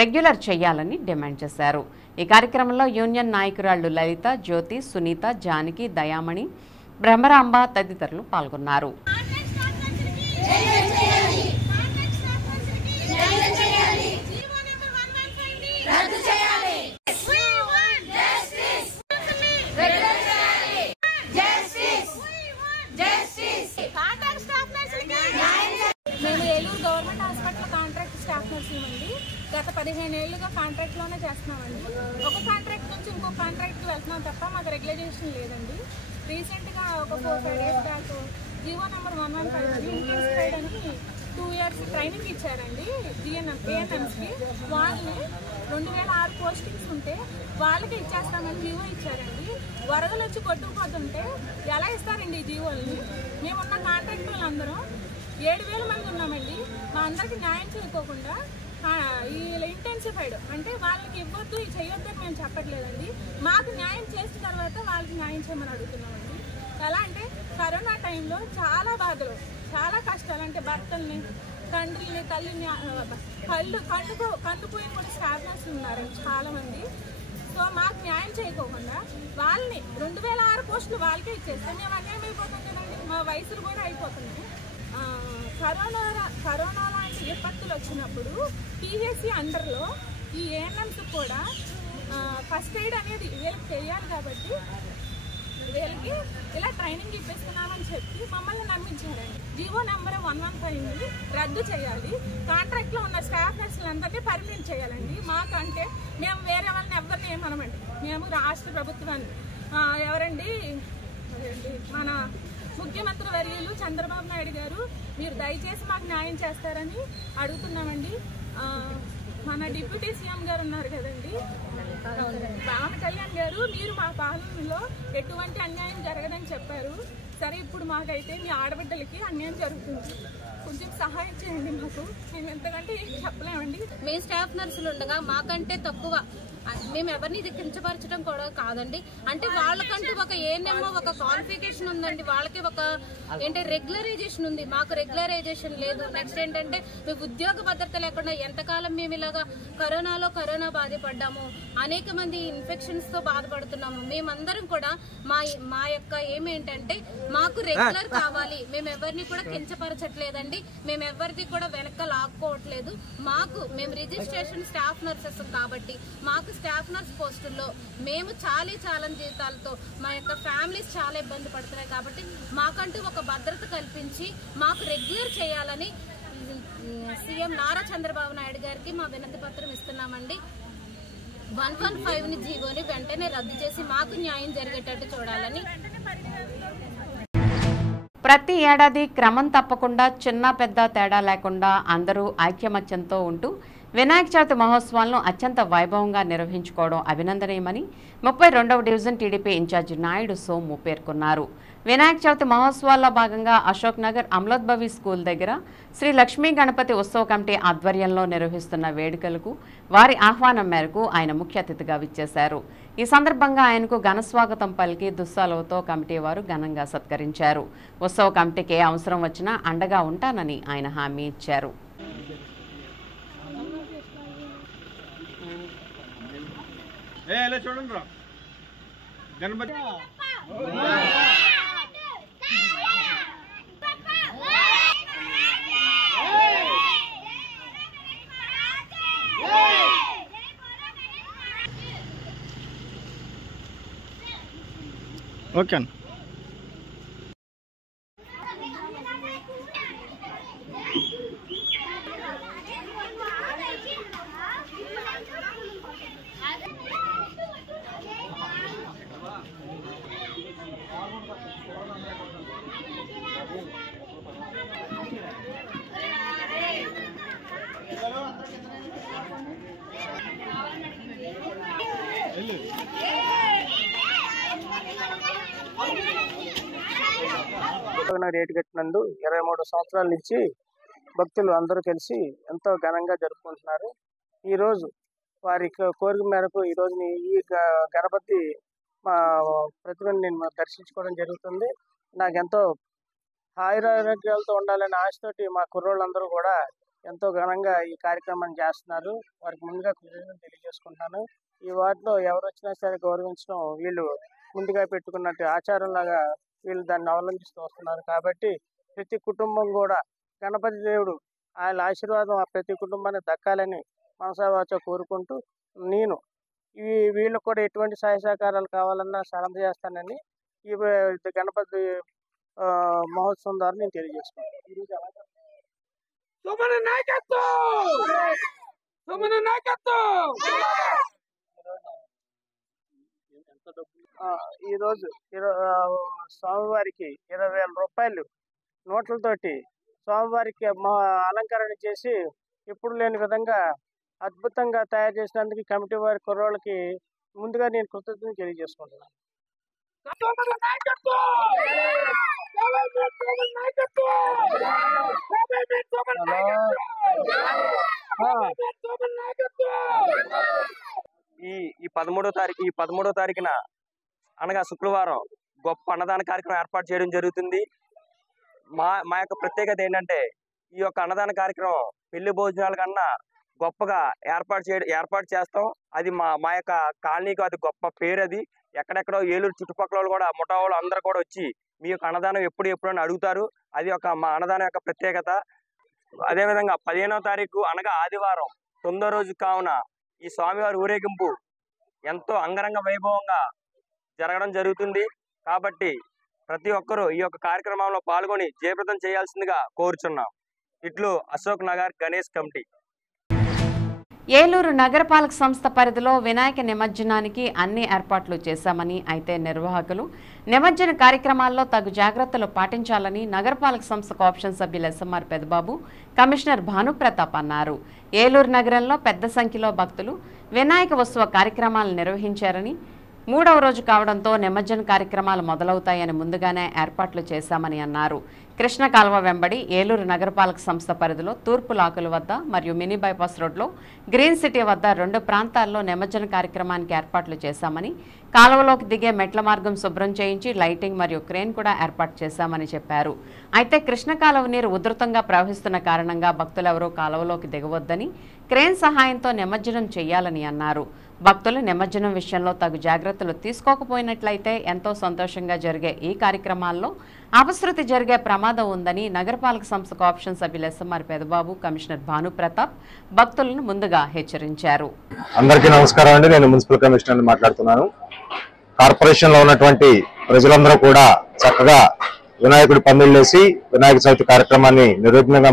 రెగ్యులర్ చేయాలని డిమాండ్ చేశారు. ఈ కార్యక్రమంలో యూనియన్ నాయకురాళ్లు లలిత, జ్యోతి, సునీత, జానకి, దయామణి, బ్రహ్మరాంబ తదితరులు పాల్గొన్నారు. మేము Eluru government hospital contract staff నర్సులు అండి. గత 15 ఏళ్లుగా కాంట్రాక్ట్లోనే చేస్తున్నామండి. ఒక కాంట్రాక్ట్ నుంచి ఇంకో కాంట్రాక్ట్కి వెళ్తున్నాం తప్ప మాకు రెగ్యులైజేషన్ లేదండి. రీసెంట్గా ఒక 4-5 days back GO number 115 intensified అని 2 years ట్రైనింగ్ ఇచ్చారండి ANMస్కి. వాళ్ళని 2006 పోస్టింగ్స్ ఉంటే వాళ్ళకి ఇచ్చేస్తామని జీవో ఇచ్చారండి. వరదలు వచ్చి కొట్టుకుపోతుంటే ఎలా ఇస్తారండి ఈ జీవోల్ని? మేమున్న కాంట్రాక్ట్ వాళ్ళందరం 7,000 మంది ఉన్నామండి. మా అందరికి న్యాయం చేయకోకుండా ఈ ఇంటెన్సిఫైడ్ అంటే వాళ్ళకి ఇవ్వద్దు, ఇది చేయొద్దు అని మేము చెప్పట్లేదండి. మాకు న్యాయం చేసిన తర్వాత వాళ్ళకి న్యాయం చేయమని అడుగుతున్నామండి. ఎలా అంటే కరోనా టైంలో చాలా బాధలు, చాలా కష్టాలు, అంటే భర్తల్ని, తండ్రిని, తల్లిని, కందుపోయిన కూడా స్టాఫ్ నర్సులు ఉన్నారండి చాలామంది. సో మాకు న్యాయం చేయకోకుండా వాళ్ళని 2006 పోస్టులు వాళ్ళకే ఇచ్చేస్తే మేము అన్యాయం అయిపోతాం కదండి. మా వయసులు కూడా అయిపోతున్నాయి. కరోనా లాంటి విపత్తులు వచ్చినప్పుడు PHC అండర్లో ఈ ANMs కూడా ఫస్ట్ ఎయిడ్ అనేది వీళ్ళకి తెలియాలి కాబట్టి వీళ్ళకి ఇలా ట్రైనింగ్ ఇప్పిస్తున్నామని చెప్పి మమ్మల్ని నమ్మించారండి. జీవో నెంబర్ 115 రద్దు చేయాలి, కాంట్రాక్ట్లో ఉన్న స్టాఫ్ నర్సులందరినీ పర్మనెంట్ చేయాలండి. మాకంటే మేము వేరే వాళ్ళని ఎవరిని ఏమనమండి. మేము రాష్ట్ర ప్రభుత్వాన్ని ఎవరండి మన ముఖ్యమంత్రి వర్యులు చంద్రబాబు నాయుడు గారు, మీరు దయచేసి మాకు న్యాయం చేస్తారని అడుగుతున్నామండి. మన డిప్యూటీ సీఎం గారు ఉన్నారు కదండి, పవన్ కళ్యాణ్ గారు, మీరు మా పాలనలో ఎటువంటి అన్యాయం జరగదని చెప్పారు. సరే, ఇప్పుడు మాకైతే మీ ఆడబిడ్డలకి అన్యాయం జరుగుతుంది, కొంచెం సహాయం చేయండి మాకు. మేము ఎంతకంటే చెప్పలేమండి. మేము స్టాఫ్ నర్సులు ఉండగా మాకంటే తక్కువ మేము ఎవరిని ఇది కించపరచడం కూడా కాదండి. అంటే వాళ్ళకంటూ ఒక ఏనేమో ఒక క్వాలిఫికేషన్ ఉందండి, వాళ్ళకి ఒక ఏంటి రెగ్యులరైజేషన్ ఉంది, మాకు రెగ్యులరైజేషన్ లేదు. నెక్స్ట్ ఏంటంటే మేము ఉద్యోగ భద్రత లేకుండా ఎంతకాలం మేము ఇలాగా కరోనా బాధపడ్డాము, అనేక మంది ఇన్ఫెక్షన్స్ తో బాధపడుతున్నాము. మేమందరం కూడా మా యొక్క ఏమేంటంటే మాకు రెగ్యులర్ కావాలి. మేము ఎవరిని కూడా కించపరచట్లేదండి, మేము ఎవరిది కూడా వెనక లాక్కోవట్లేదు. మేము రిజిస్ట్రేషన్ స్టాఫ్ నర్సెస్ కాబట్టి మాకు స్టాఫ్ నర్స్ పోస్టుల్లో మేము చాలా జీతాలతో మా యొక్క ఫ్యామిలీస్ చాలా ఇబ్బంది పడుతున్నాయి. కాబట్టి మాకంటూ ఒక భద్రత కల్పించి మాకు రెగ్యులర్ చేయాలని సీఎం నారా చంద్రబాబు నాయుడు గారికి మా వినతి పత్రం ఇస్తున్నామండి. 115 జీవోని వెంటనే రద్దు చేసి మాకు న్యాయం జరిగేటట్టు చూడాలని. ప్రతి ఏడాది క్రమం తప్పకుండా చిన్న పెద్ద తేడా లేకుండా అందరూ ఐక్యమత్యంతో ఉంటూ వినాయక చవితి మహోత్సవాలను అత్యంత వైభవంగా నిర్వహించుకోవడం అభినందనీయమని 32వ division TDP incharge Naidu Somu పేర్కొన్నారు. వినాయక చవితి మహోత్సవాల్లో భాగంగా అశోక్ నగర్ అమలోద్భవి స్కూల్ దగ్గర శ్రీ లక్ష్మీ గణపతి ఉత్సవ కమిటీ ఆధ్వర్యంలో నిర్వహిస్తున్న వేడుకలకు వారి ఆహ్వానం మేరకు ఆయన ముఖ్య అతిథిగా విచ్చేశారు. ఈ సందర్భంగా ఆయనకు ఘనస్వాగతం పలికి దుస్సాలతో కమిటీ వారు ఘనంగా సత్కరించారు. ఉత్సవ కమిటీకి ఏ అవసరం వచ్చినా అండగా ఉంటానని ఆయన హామీ ఇచ్చారు. చూడండి రా గణపతి ఓకే రేటు కట్టినందు 23 సంవత్సరాల నుంచి భక్తులు అందరూ కలిసి ఎంతో ఘనంగా జరుపుకుంటున్నారు. ఈరోజు వారి కోరిక మేరకు ఈరోజు ఈ గణపతి మా ప్రతిమను నేను దర్శించుకోవడం జరుగుతుంది. నాకెంతో ఆయురారోగ్యాలతో ఉండాలనే ఆశతోటి మా కుర్రోళ్ళందరూ కూడా ఎంతో ఘనంగా ఈ కార్యక్రమాన్ని చేస్తున్నారు. వారికి ముందుగా కృతజ్ఞతలు తెలియజేసుకుంటున్నాను. ఈ వార్డులో ఎవరు వచ్చినా సరే గౌరవించడం వీళ్ళు ముందుగా పెట్టుకున్నట్టు ఆచారంలాగా వీళ్ళు దాన్ని అవలంబిస్తూ వస్తున్నారు. కాబట్టి ప్రతి కుటుంబం కూడా గణపతి దేవుడు ఆయన ఆశీర్వాదం ఆ ప్రతి కుటుంబానికి దక్కాలని మనసావాచ కోరుకుంటూ నేను వీళ్ళకు కూడా ఎటువంటి సహాయ సహకారాలు కావాలన్నా సలహా చేస్తానని ఈ గణపతి మహోత్సవం ద్వారా నేను తెలియజేసుకున్నాను. ఈరోజు స్వామివారికి 20,000 రూపాయలు నోట్లతోటి స్వామివారికి అలంకరణ చేసి ఎప్పుడు లేని విధంగా అద్భుతంగా తయారు చేసినందుకు కమిటీ వారి కుర్రోళ్ళకి ముందుగా నేను కృతజ్ఞతలు తెలియజేసుకుంటున్నాను. ఈ 13వ తారీఖున అనగా శుక్రవారం గొప్ప అన్నదాన కార్యక్రమం ఏర్పాటు చేయడం జరుగుతుంది. మా యొక్క ప్రత్యేకత ఏంటంటే ఈ యొక్క అన్నదాన కార్యక్రమం పెళ్లి భోజనాల కన్నా గొప్పగా ఏర్పాటు చేస్తాం. అది మా యొక్క కాలనీకి అది గొప్ప పేరు. అది ఎక్కడెక్కడో ఏలూరు చుట్టుపక్కల కూడా ముఠా వాళ్ళు అందరూ కూడా వచ్చి మీ యొక్క అన్నదానం ఎప్పుడు అని అడుగుతారు. అది ఒక మా అన్నదానం యొక్క ప్రత్యేకత. అదేవిధంగా 15వ తారీఖు అనగా ఆదివారం 9వ రోజు కావున ఈ స్వామివారి ఊరేగింపు ఎంతో అంగరంగ వైభవంగా జరగడం జరుగుతుంది. కాబట్టి ప్రతి ఒక్కరూ ఈ యొక్క కార్యక్రమంలో పాల్గొని జయప్రదం చేయాల్సిందిగా కోరుచున్నాం. ఇట్లు అశోక్ నగర్ గణేష్ కమిటీ. ఏలూరు నగరపాలక సంస్థ పరిధిలో వినాయక నిమజ్జనానికి అన్ని ఏర్పాట్లు చేశామని, అయితే నిర్వాహకులు నిమజ్జన కార్యక్రమాల్లో తగు జాగ్రత్తలు పాటించాలని నగరపాలక సంస్థ కోఆప్షన్ సభ్యులు ఎస్ఎంఆర్ పెదబాబు, కమిషనర్ భానుప్రతాప్ అన్నారు. ఏలూరు నగరంలో పెద్ద సంఖ్యలో భక్తులు వినాయక ఉత్సవ కార్యక్రమాలు నిర్వహించారని, 3వ రోజు కావడంతో నిమజ్జన కార్యక్రమాలు మొదలవుతాయని ముందుగానే ఏర్పాట్లు చేశామని అన్నారు. కృష్ణ కాలువ వెంబడి ఏలూరు నగరపాలక సంస్థ పరిధిలో తూర్పు లాకుల వద్ద మరియు మినీ బైపాస్ రోడ్లో గ్రీన్ సిటీ వద్ద 2 ప్రాంతాల్లో నిమజ్జన కార్యక్రమానికి ఏర్పాట్లు చేశామని, కాలువలోకి దిగే మెట్ల మార్గం శుభ్రం చేయించి లైటింగ్ మరియు క్రేన్ కూడా ఏర్పాటు చేశామని చెప్పారు. అయితే కృష్ణ కాలువ నీరు ఉధృతంగా ప్రవహిస్తున్న కారణంగా భక్తులెవరూ కాలువలోకి దిగవద్దని, క్రేన్ సహాయంతో నిమజ్జనం చేయాలని అన్నారు. భక్తులు నిమజ్జనం విషయంలో తగు జాగ్రత్తలు తీసుకోకపోయినట్లయితే ఎంతో సంతోషంగా జరిగే ఈ కార్యక్రమాల్లో అపశృతి జరిగే ప్రమాదం ఉందని నగరపాలక సంస్థ కోఆప్షన్ సభ్యులు ఎస్ఎంఆర్ పెదబాబు, కమిషనర్ భాను ప్రతాప్ భక్తులను ముందుగా హెచ్చరించారు. అందరికీ నమస్కారం అండి. నేను మున్సిపల్ కమిషనర్ మాట్లాడుతున్నాను. కార్పొరేషన్ లో ఉన్నటువంటి ప్రజలందరూ కూడా చక్కగా వినాయకుడి పందిళ్ళేసి వినాయక చవితి కార్యక్రమాన్ని నిర్విఘ్నంగా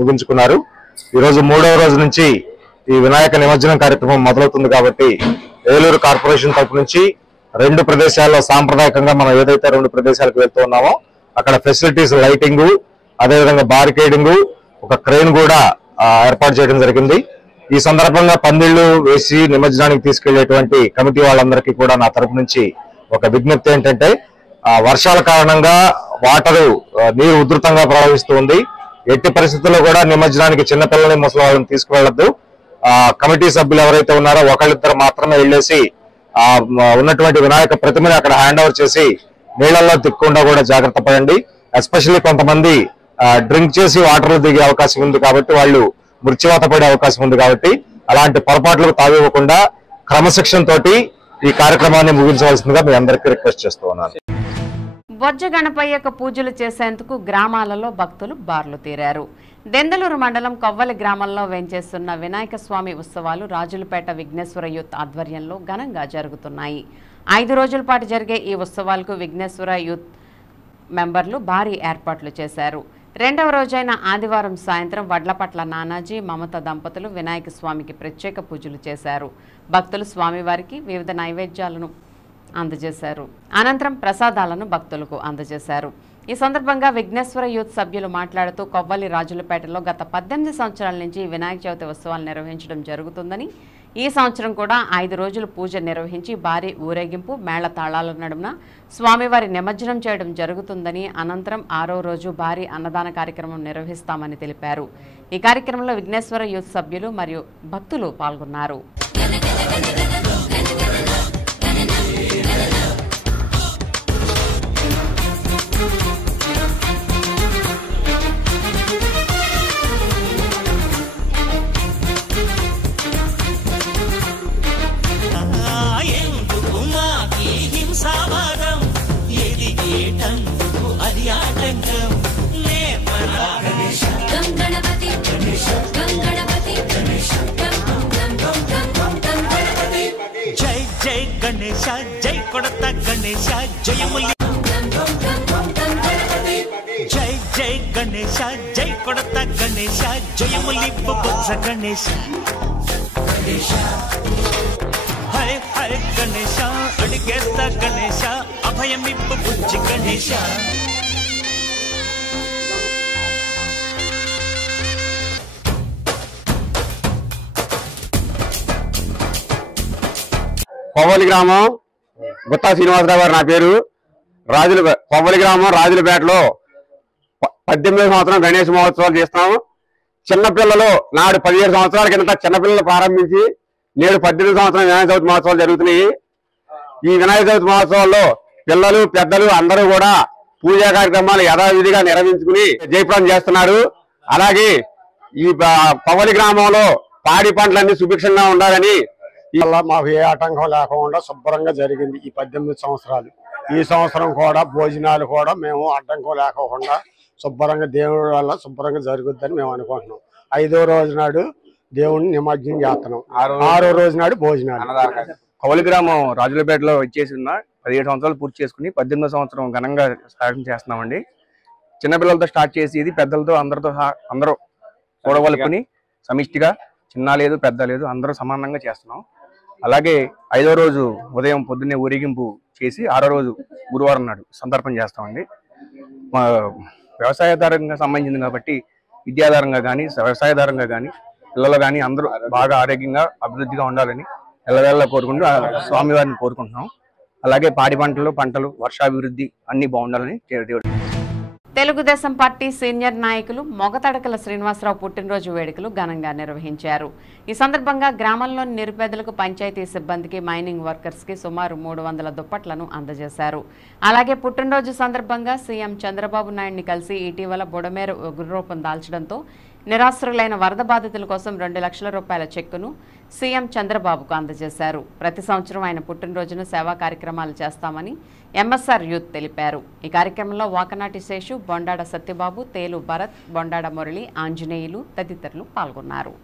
ముగించుకున్నారు. ఈ రోజు 3వ రోజు నుంచి ఈ వినాయక నిమజ్జనం కార్యక్రమం మొదలవుతుంది కాబట్టి ఏలూరు కార్పొరేషన్ తరపు నుంచి 2 ప్రదేశాల్లో సాంప్రదాయకంగా మనం ఏదైతే 2 ప్రదేశాలకు వెళ్తూ ఉన్నామో అక్కడ ఫెసిలిటీస్ లైటింగ్, అదేవిధంగా బారికేడింగ్, ఒక క్రేన్ కూడా ఏర్పాటు చేయడం జరిగింది. ఈ సందర్భంగా పందిళ్లు వేసి నిమజ్జనానికి తీసుకెళ్లేటువంటి కమిటీ వాళ్ళందరికీ కూడా నా తరపు నుంచి ఒక విజ్ఞప్తి ఏంటంటే, వర్షాల కారణంగా నీరు ఉధృతంగా ప్రవహిస్తుంది. ఎట్టి పరిస్థితుల్లో కూడా నిమజ్జనానికి చిన్నపిల్లల్ని ముసలి వాళ్ళని తీసుకువెళ్లొద్దు. కమిటీ సభ్యులు ఎవరైతే ఉన్నారో ఒకళ్ళిద్దరు మాత్రమే వెళ్ళేసి ఉన్నటువంటి వినాయక ప్రతిమని అక్కడ హ్యాండ్ ఓవర్ చేసి నీళ్లలో తిక్కకుండా కూడా జాగ్రత్త పడండి. ఎస్పెషల్లీ కొంతమంది డ్రింక్ చేసి వాటర్లో దిగే అవకాశం ఉంది కాబట్టి వాళ్ళు మృత్యువాత పడే అవకాశం ఉంది కాబట్టి అలాంటి పొరపాట్లకు తావివ్వకుండా క్రమశిక్షణ తోటి ఈ కార్యక్రమాన్ని ముగించవలసిందిగా మీ అందరికీ రిక్వెస్ట్ చేస్తూ ఉన్నాను. బొజ్జ గణపయ్యకు పూజలు చేసేందుకు గ్రామాలలో భక్తులు బార్లు తీరారు. దెందులూరు మండలం కొవ్వలి గ్రామంలో వేంచేస్తున్న వినాయక స్వామి ఉత్సవాలు రాజులపేట విఘ్నేశ్వర యూత్ ఆధ్వర్యంలో ఘనంగా జరుగుతున్నాయి. 5 రోజుల పాటు జరిగే ఈ ఉత్సవాలకు విఘ్నేశ్వర యూత్ మెంబర్లు భారీ ఏర్పాట్లు చేశారు. 2వ రోజైన ఆదివారం సాయంత్రం వడ్లపట్ల నానాజీ, మమత దంపతులు వినాయక స్వామికి ప్రత్యేక పూజలు చేశారు. భక్తులు స్వామివారికి వివిధ నైవేద్యాలను అందజేశారు. అనంతరం ప్రసాదాలను భక్తులకు అందజేశారు. ఈ సందర్భంగా విఘ్నేశ్వర యూత్ సభ్యులు మాట్లాడుతూ కొవ్వలి రాజులపేటలో గత 18 సంవత్సరాల నుంచి వినాయక చవితి ఉత్సవాలు నిర్వహించడం జరుగుతుందని, ఈ సంవత్సరం కూడా 5 రోజులు పూజ నిర్వహించి భారీ ఊరేగింపు, మేళ తాళాల నడుమున స్వామివారి నిమజ్జనం చేయడం జరుగుతుందని, అనంతరం 6వ రోజు భారీ అన్నదాన కార్యక్రమం నిర్వహిస్తామని తెలిపారు. ఈ కార్యక్రమంలో విఘ్నేశ్వర యూత్ సభ్యులు మరియు భక్తులు పాల్గొన్నారు. జై గణేశ, జై కొడత గణేశ, జయములి. జై జై గణేశ, జై కొడత గణేశ, జయములిప్పు బొజ్జ గణేశ. హై హై గణేశ, అడిగేస్తా గణేశ, అభయమిప్పు బుజ్జి గణేశ. కొవ్వలి గ్రామం గుత్తా శ్రీనివాసరావు గారు నా పేరు. కొవ్వలి గ్రామం రాజులపేటలో 18వ సంవత్సరం గణేష్ మహోత్సవాలు చేస్తున్నాము. చిన్నపిల్లలు నాడు 17 సంవత్సరాల కింద చిన్నపిల్లలు ప్రారంభించి నేడు 18వ సంవత్సరం వినాయక చవితి మహోత్సవాలు జరుగుతున్నాయి. ఈ వినాయక చవితి మహోత్సవాల్లో పిల్లలు పెద్దలు అందరూ కూడా పూజా కార్యక్రమాలు యథావిధిగా నిర్వహించుకుని జయప్రదం చేస్తున్నారు. అలాగే ఈ కొవ్వలి గ్రామంలో పాడి పంటలన్నీ సుభిక్షంగా ఉండాలని మాకు ఏ ఆటంకం లేకుండా శుభ్రంగా జరిగింది ఈ 18 సంవత్సరాలు. ఈ సంవత్సరం కూడా భోజనాలు కూడా మేము ఆటంకం లేకుండా శుభ్రంగా దేవుడి వల్ల శుభ్రంగా జరుగుద్దని మేము అనుకుంటున్నాం. 5వ రోజు నాడు దేవుడిని నిమజ్జనం చేస్తున్నాం. 6వ రోజు నాడు భోజనాలు. కొవ్వలి గ్రామం రాజులపేటలో వచ్చేసి ఉన్న 17 సంవత్సరాలు పూర్తి చేసుకుని 18వ సంవత్సరం ఘనంగా స్టార్ట్ చేస్తున్నామండి. చిన్నపిల్లలతో స్టార్ట్ చేసి ఇది పెద్దలతో అందరూ కూడవలుకుని సమిష్టిగా చిన్న లేదు పెద్ద లేదు అందరూ సమానంగా చేస్తున్నాం. అలాగే 5వ రోజు ఉదయం పొద్దున్నే ఊరేగింపు చేసి 6వ రోజు గురువారం నాడు సందర్పణ చేస్తామండి. వ్యవసాయాధారంగా సంబంధించింది కాబట్టి విద్యాధారంగా కానీ వ్యవసాయధారంగా కానీ పిల్లలు కానీ అందరూ బాగా ఆరోగ్యంగా అభివృద్ధిగా ఉండాలని ఎల్లవేళ కోరుకుంటూ స్వామివారిని కోరుకుంటున్నాం. అలాగే పాడి పంటలు వర్షాభివృద్ధి అన్ని బాగుండాలని దేవుడు. తెలుగుదేశం పార్టీ సీనియర్ నాయకులు మొగతడకల శ్రీనివాసరావు పుట్టినరోజు వేడుకలు ఘనంగా నిర్వహించారు. ఈ సందర్భంగా గ్రామంలోని నిరుపేదలకు పంచాయతీ సిబ్బందికి మైనింగ్ వర్కర్స్కి సుమారు 300 దుప్పట్లను అందజేశారు. అలాగే పుట్టినరోజు సందర్భంగా సీఎం చంద్రబాబు నాయుడిని కలిసి ఇటీవల బుడమేరు ఉగ్రరూపం దాల్చడంతో నిరాశ్రులైన వరద బాధితుల కోసం 2 లక్షల రూపాయల చెక్కును సీఎం చంద్రబాబుకు అందజేశారు. ప్రతి సంవత్సరం ఆయన పుట్టినరోజున సేవా కార్యక్రమాలు చేస్తామని ఎంఎస్ఆర్ యూత్ తెలిపారు. ఈ కార్యక్రమంలో వాకనాటి శేషు, బొండాడ సత్యబాబు, తేలు భరత్, బొండాడ మురళి, ఆంజనేయులు తదితరులు పాల్గొన్నారు.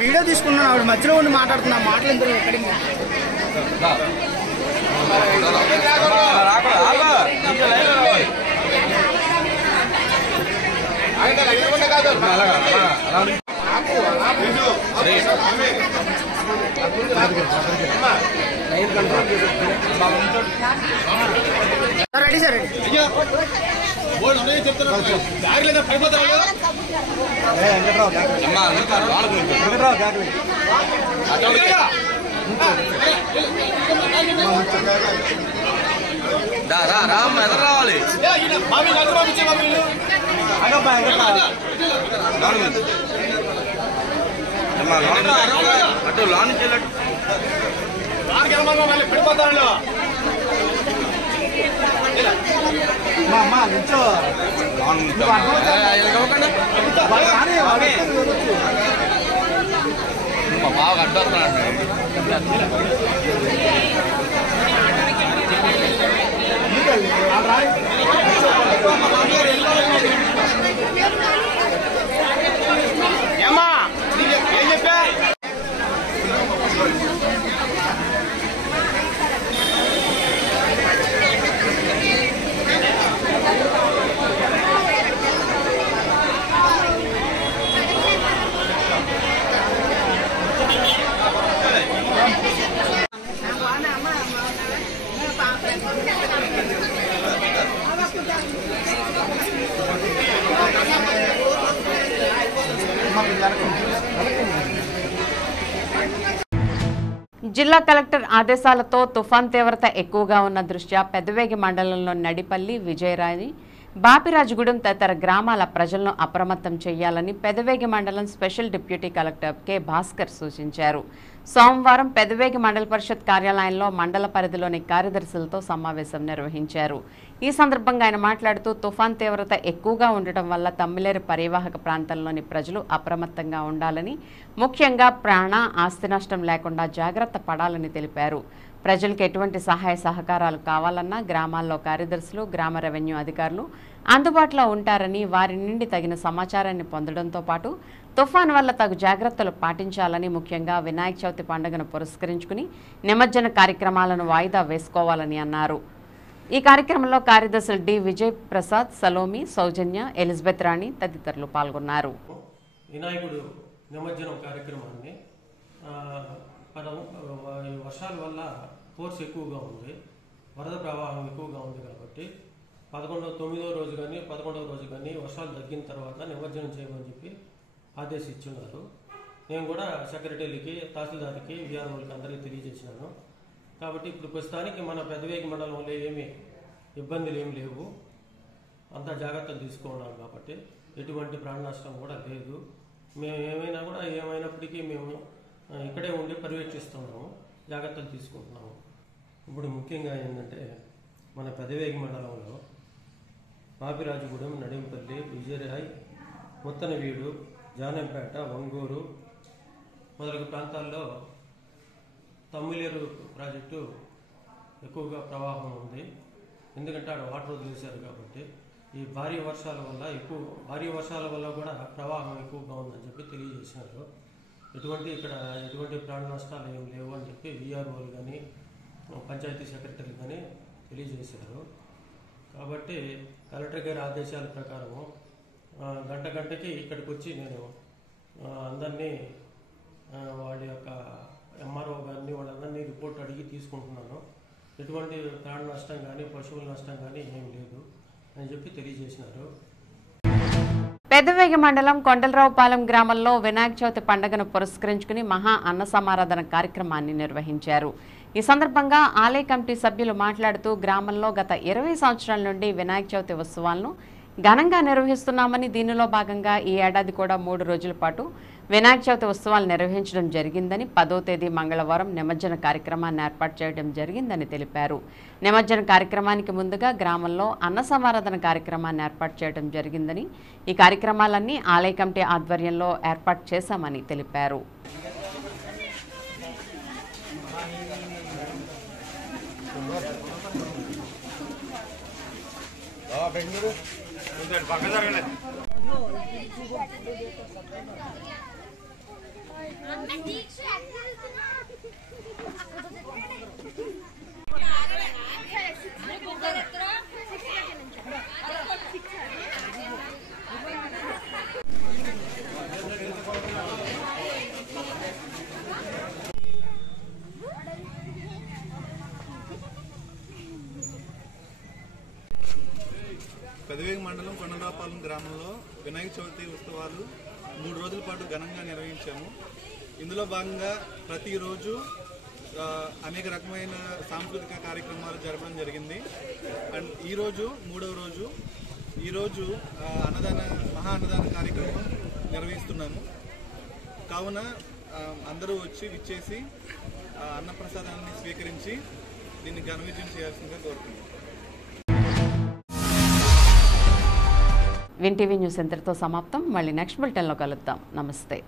వీడియో తీసుకున్నాను. ఆవిడ మధ్యలో ఉండి మాట్లాడుతున్నా మాటలు ఎందుకు ఎక్కడికి రెడీ సార్ రావాలి అటు లాన్ పడిపోతాను బాగా అడ్డొస్తున్నాడు. ఏమా ఏం చెప్పా జిల్లా కలెక్టర్ ఆదేశాలతో తుఫాన్ తీవ్రత ఎక్కువగా ఉన్న దృష్ట్యా పెదవేగి మండలంలో నడిపల్లి, విజయరాయి, బాపిరాజుగూడెం తదితర గ్రామాల ప్రజలను అప్రమత్తం చేయాలని పెదవేగి మండలం special deputy collector K Bhaskar సూచించారు. సోమవారం పెదవేగి మండల పరిషత్ కార్యాలయంలో మండల పరిధిలోని కార్యదర్శులతో సమావేశం నిర్వహించారు. ఈ సందర్భంగా ఆయన మాట్లాడుతూ తుఫాన్ తీవ్రత ఎక్కువగా ఉండటం వల్ల తమ్మిలేరు పరివాహక ప్రాంతంలోని ప్రజలు అప్రమత్తంగా ఉండాలని, ముఖ్యంగా ప్రాణ ఆస్తి నష్టం లేకుండా జాగ్రత్త పడాలని తెలిపారు. ప్రజలకు ఎటువంటి సహాయ సహకారాలు కావాలన్నా గ్రామాల్లో కార్యదర్శులు, గ్రామ రెవెన్యూ అధికారులు అందుబాటులో ఉంటారని, వారి నుండి తగిన సమాచారాన్ని పొందడంతో పాటు తుఫాన్ వల్ల తగు జాగ్రత్తలు పాటించాలని, ముఖ్యంగా వినాయక చవితి పండుగను పురస్కరించుకుని నిమజ్జన కార్యక్రమాలను వాయిదా వేసుకోవాలని అన్నారు. ఈ కార్యక్రమంలో కార్యదర్శులు డి విజయ్ ప్రసాద్, సలోమి, సౌజన్య, ఎలిజబెత్ రాణి తదితరులు పాల్గొన్నారు. వినాయకుడు నిమజ్జనం కార్యక్రమాన్ని వర్షాల వల్ల ఫోర్స్ ఎక్కువగా ఉంది, వరద ప్రవాహం ఎక్కువగా ఉంది కాబట్టి 9వ రోజు కానీ 11వ రోజు కానీ వర్షాలు తగ్గిన తర్వాత నిమజ్జనం చేయమని చెప్పి ఆదేశించున్నారు. నేను కూడా సెక్రటరీలకి, తహసీల్దార్కి, విఆర్ఓలకి అందరికీ తెలియజేసినాను. కాబట్టి ఇప్పుడు ప్రస్తుతానికి మన పెదవేగి మండలంలో ఏమీ ఇబ్బందులు ఏమి లేవు, అంతా జాగ్రత్తలు తీసుకున్నాం కాబట్టి ఎటువంటి ప్రాణ నష్టం కూడా లేదు. మేము ఏమైనప్పటికీ మేము ఇక్కడే ఉండి పర్యవేక్షిస్తున్నాము, జాగ్రత్తలు తీసుకుంటున్నాము. ఇప్పుడు ముఖ్యంగా ఏంటంటే మన పెదవేగి మండలంలో బాపిరాజుగూడెం, నడింపల్లి, విజయరాయ్, ముత్తనవీడు, జానంపేట, ఒంగూరు మొదలగు ప్రాంతాల్లో తమ్మిలేరు ప్రాజెక్టు ఎక్కువగా ప్రవాహం ఉంది. ఎందుకంటే ఆడ వాటర్ వదిలేశారు కాబట్టి ఈ భారీ వర్షాల వల్ల కూడా ప్రవాహం ఎక్కువగా ఉందని చెప్పి తెలియజేసినారు. ఎటువంటి ప్రాణ నష్టాలు ఏం లేవు అని చెప్పి విఆర్ఓలు కానీ పంచాయతీ సెక్రటరీలు కానీ తెలియజేశారు. కాబట్టి కలెక్టర్ గారి ఆదేశాల ప్రకారము గంటకి ఇక్కడికి వచ్చి నేను అందరినీ వాళ్ళ యొక్క ఎంఆర్ఓ గారిని వాళ్ళందరినీ రిపోర్ట్ అడిగి తీసుకుంటున్నాను. ఎటువంటి ప్రాణ నష్టం కానీ పశువుల నష్టం కానీ ఏం లేదు అని చెప్పి తెలియజేసినారు. పెదవేగి మండలం కొండలరావుపాలెం గ్రామంలో వినాయక చవితి పండుగను పురస్కరించుకుని మహా అన్న సమారాధన కార్యక్రమాన్ని నిర్వహించారు. ఈ సందర్భంగా ఆలయ కమిటీ సభ్యులు మాట్లాడుతూ గ్రామంలో గత 20 సంవత్సరాల నుండి వినాయక చవితి ఉత్సవాలను ఘనంగా నిర్వహిస్తున్నామని, దీనిలో భాగంగా ఈ ఏడాది కూడా 3 రోజుల పాటు వినాయక చవితి ఉత్సవాలు నిర్వహించడం జరిగిందని, 10వ తేదీ మంగళవారం నిమజ్జన కార్యక్రమాన్ని ఏర్పాటు చేయడం జరిగిందని తెలిపారు. నిమజ్జన కార్యక్రమానికి ముందుగా గ్రామంలో అన్న సమారాధన కార్యక్రమాన్ని ఏర్పాటు చేయడం జరిగిందని, ఈ కార్యక్రమాలన్నీ ఆలయ కమిటీ ఆధ్వర్యంలో ఏర్పాటు చేశామని తెలిపారు. పెదవేగి మండలం కొండలరావుపాలెం గ్రామంలో వినాయక చవితి ఉత్సవాలు 3 రోజుల పాటు ఘనంగా నిర్వహించాము. ఇందులో భాగంగా ప్రతిరోజు అనేక రకమైన సాంస్కృతిక కార్యక్రమాలు జరపడం జరిగింది. అండ్ ఈరోజు 3వ రోజు, ఈరోజు మహా అన్నదాన కార్యక్రమం నిర్వహిస్తున్నాము. కావున అందరూ విచ్చేసి అన్నప్రసాదాన్ని స్వీకరించి దీన్ని ఘన విజయం చేయాల్సిందిగా కోరుతున్నాము. విన్ టీవీ న్యూస్ ఇంతటితో సమాప్తం. మళ్ళీ నెక్స్ట్ బులెటిన్లో కలుద్దాం. నమస్తే.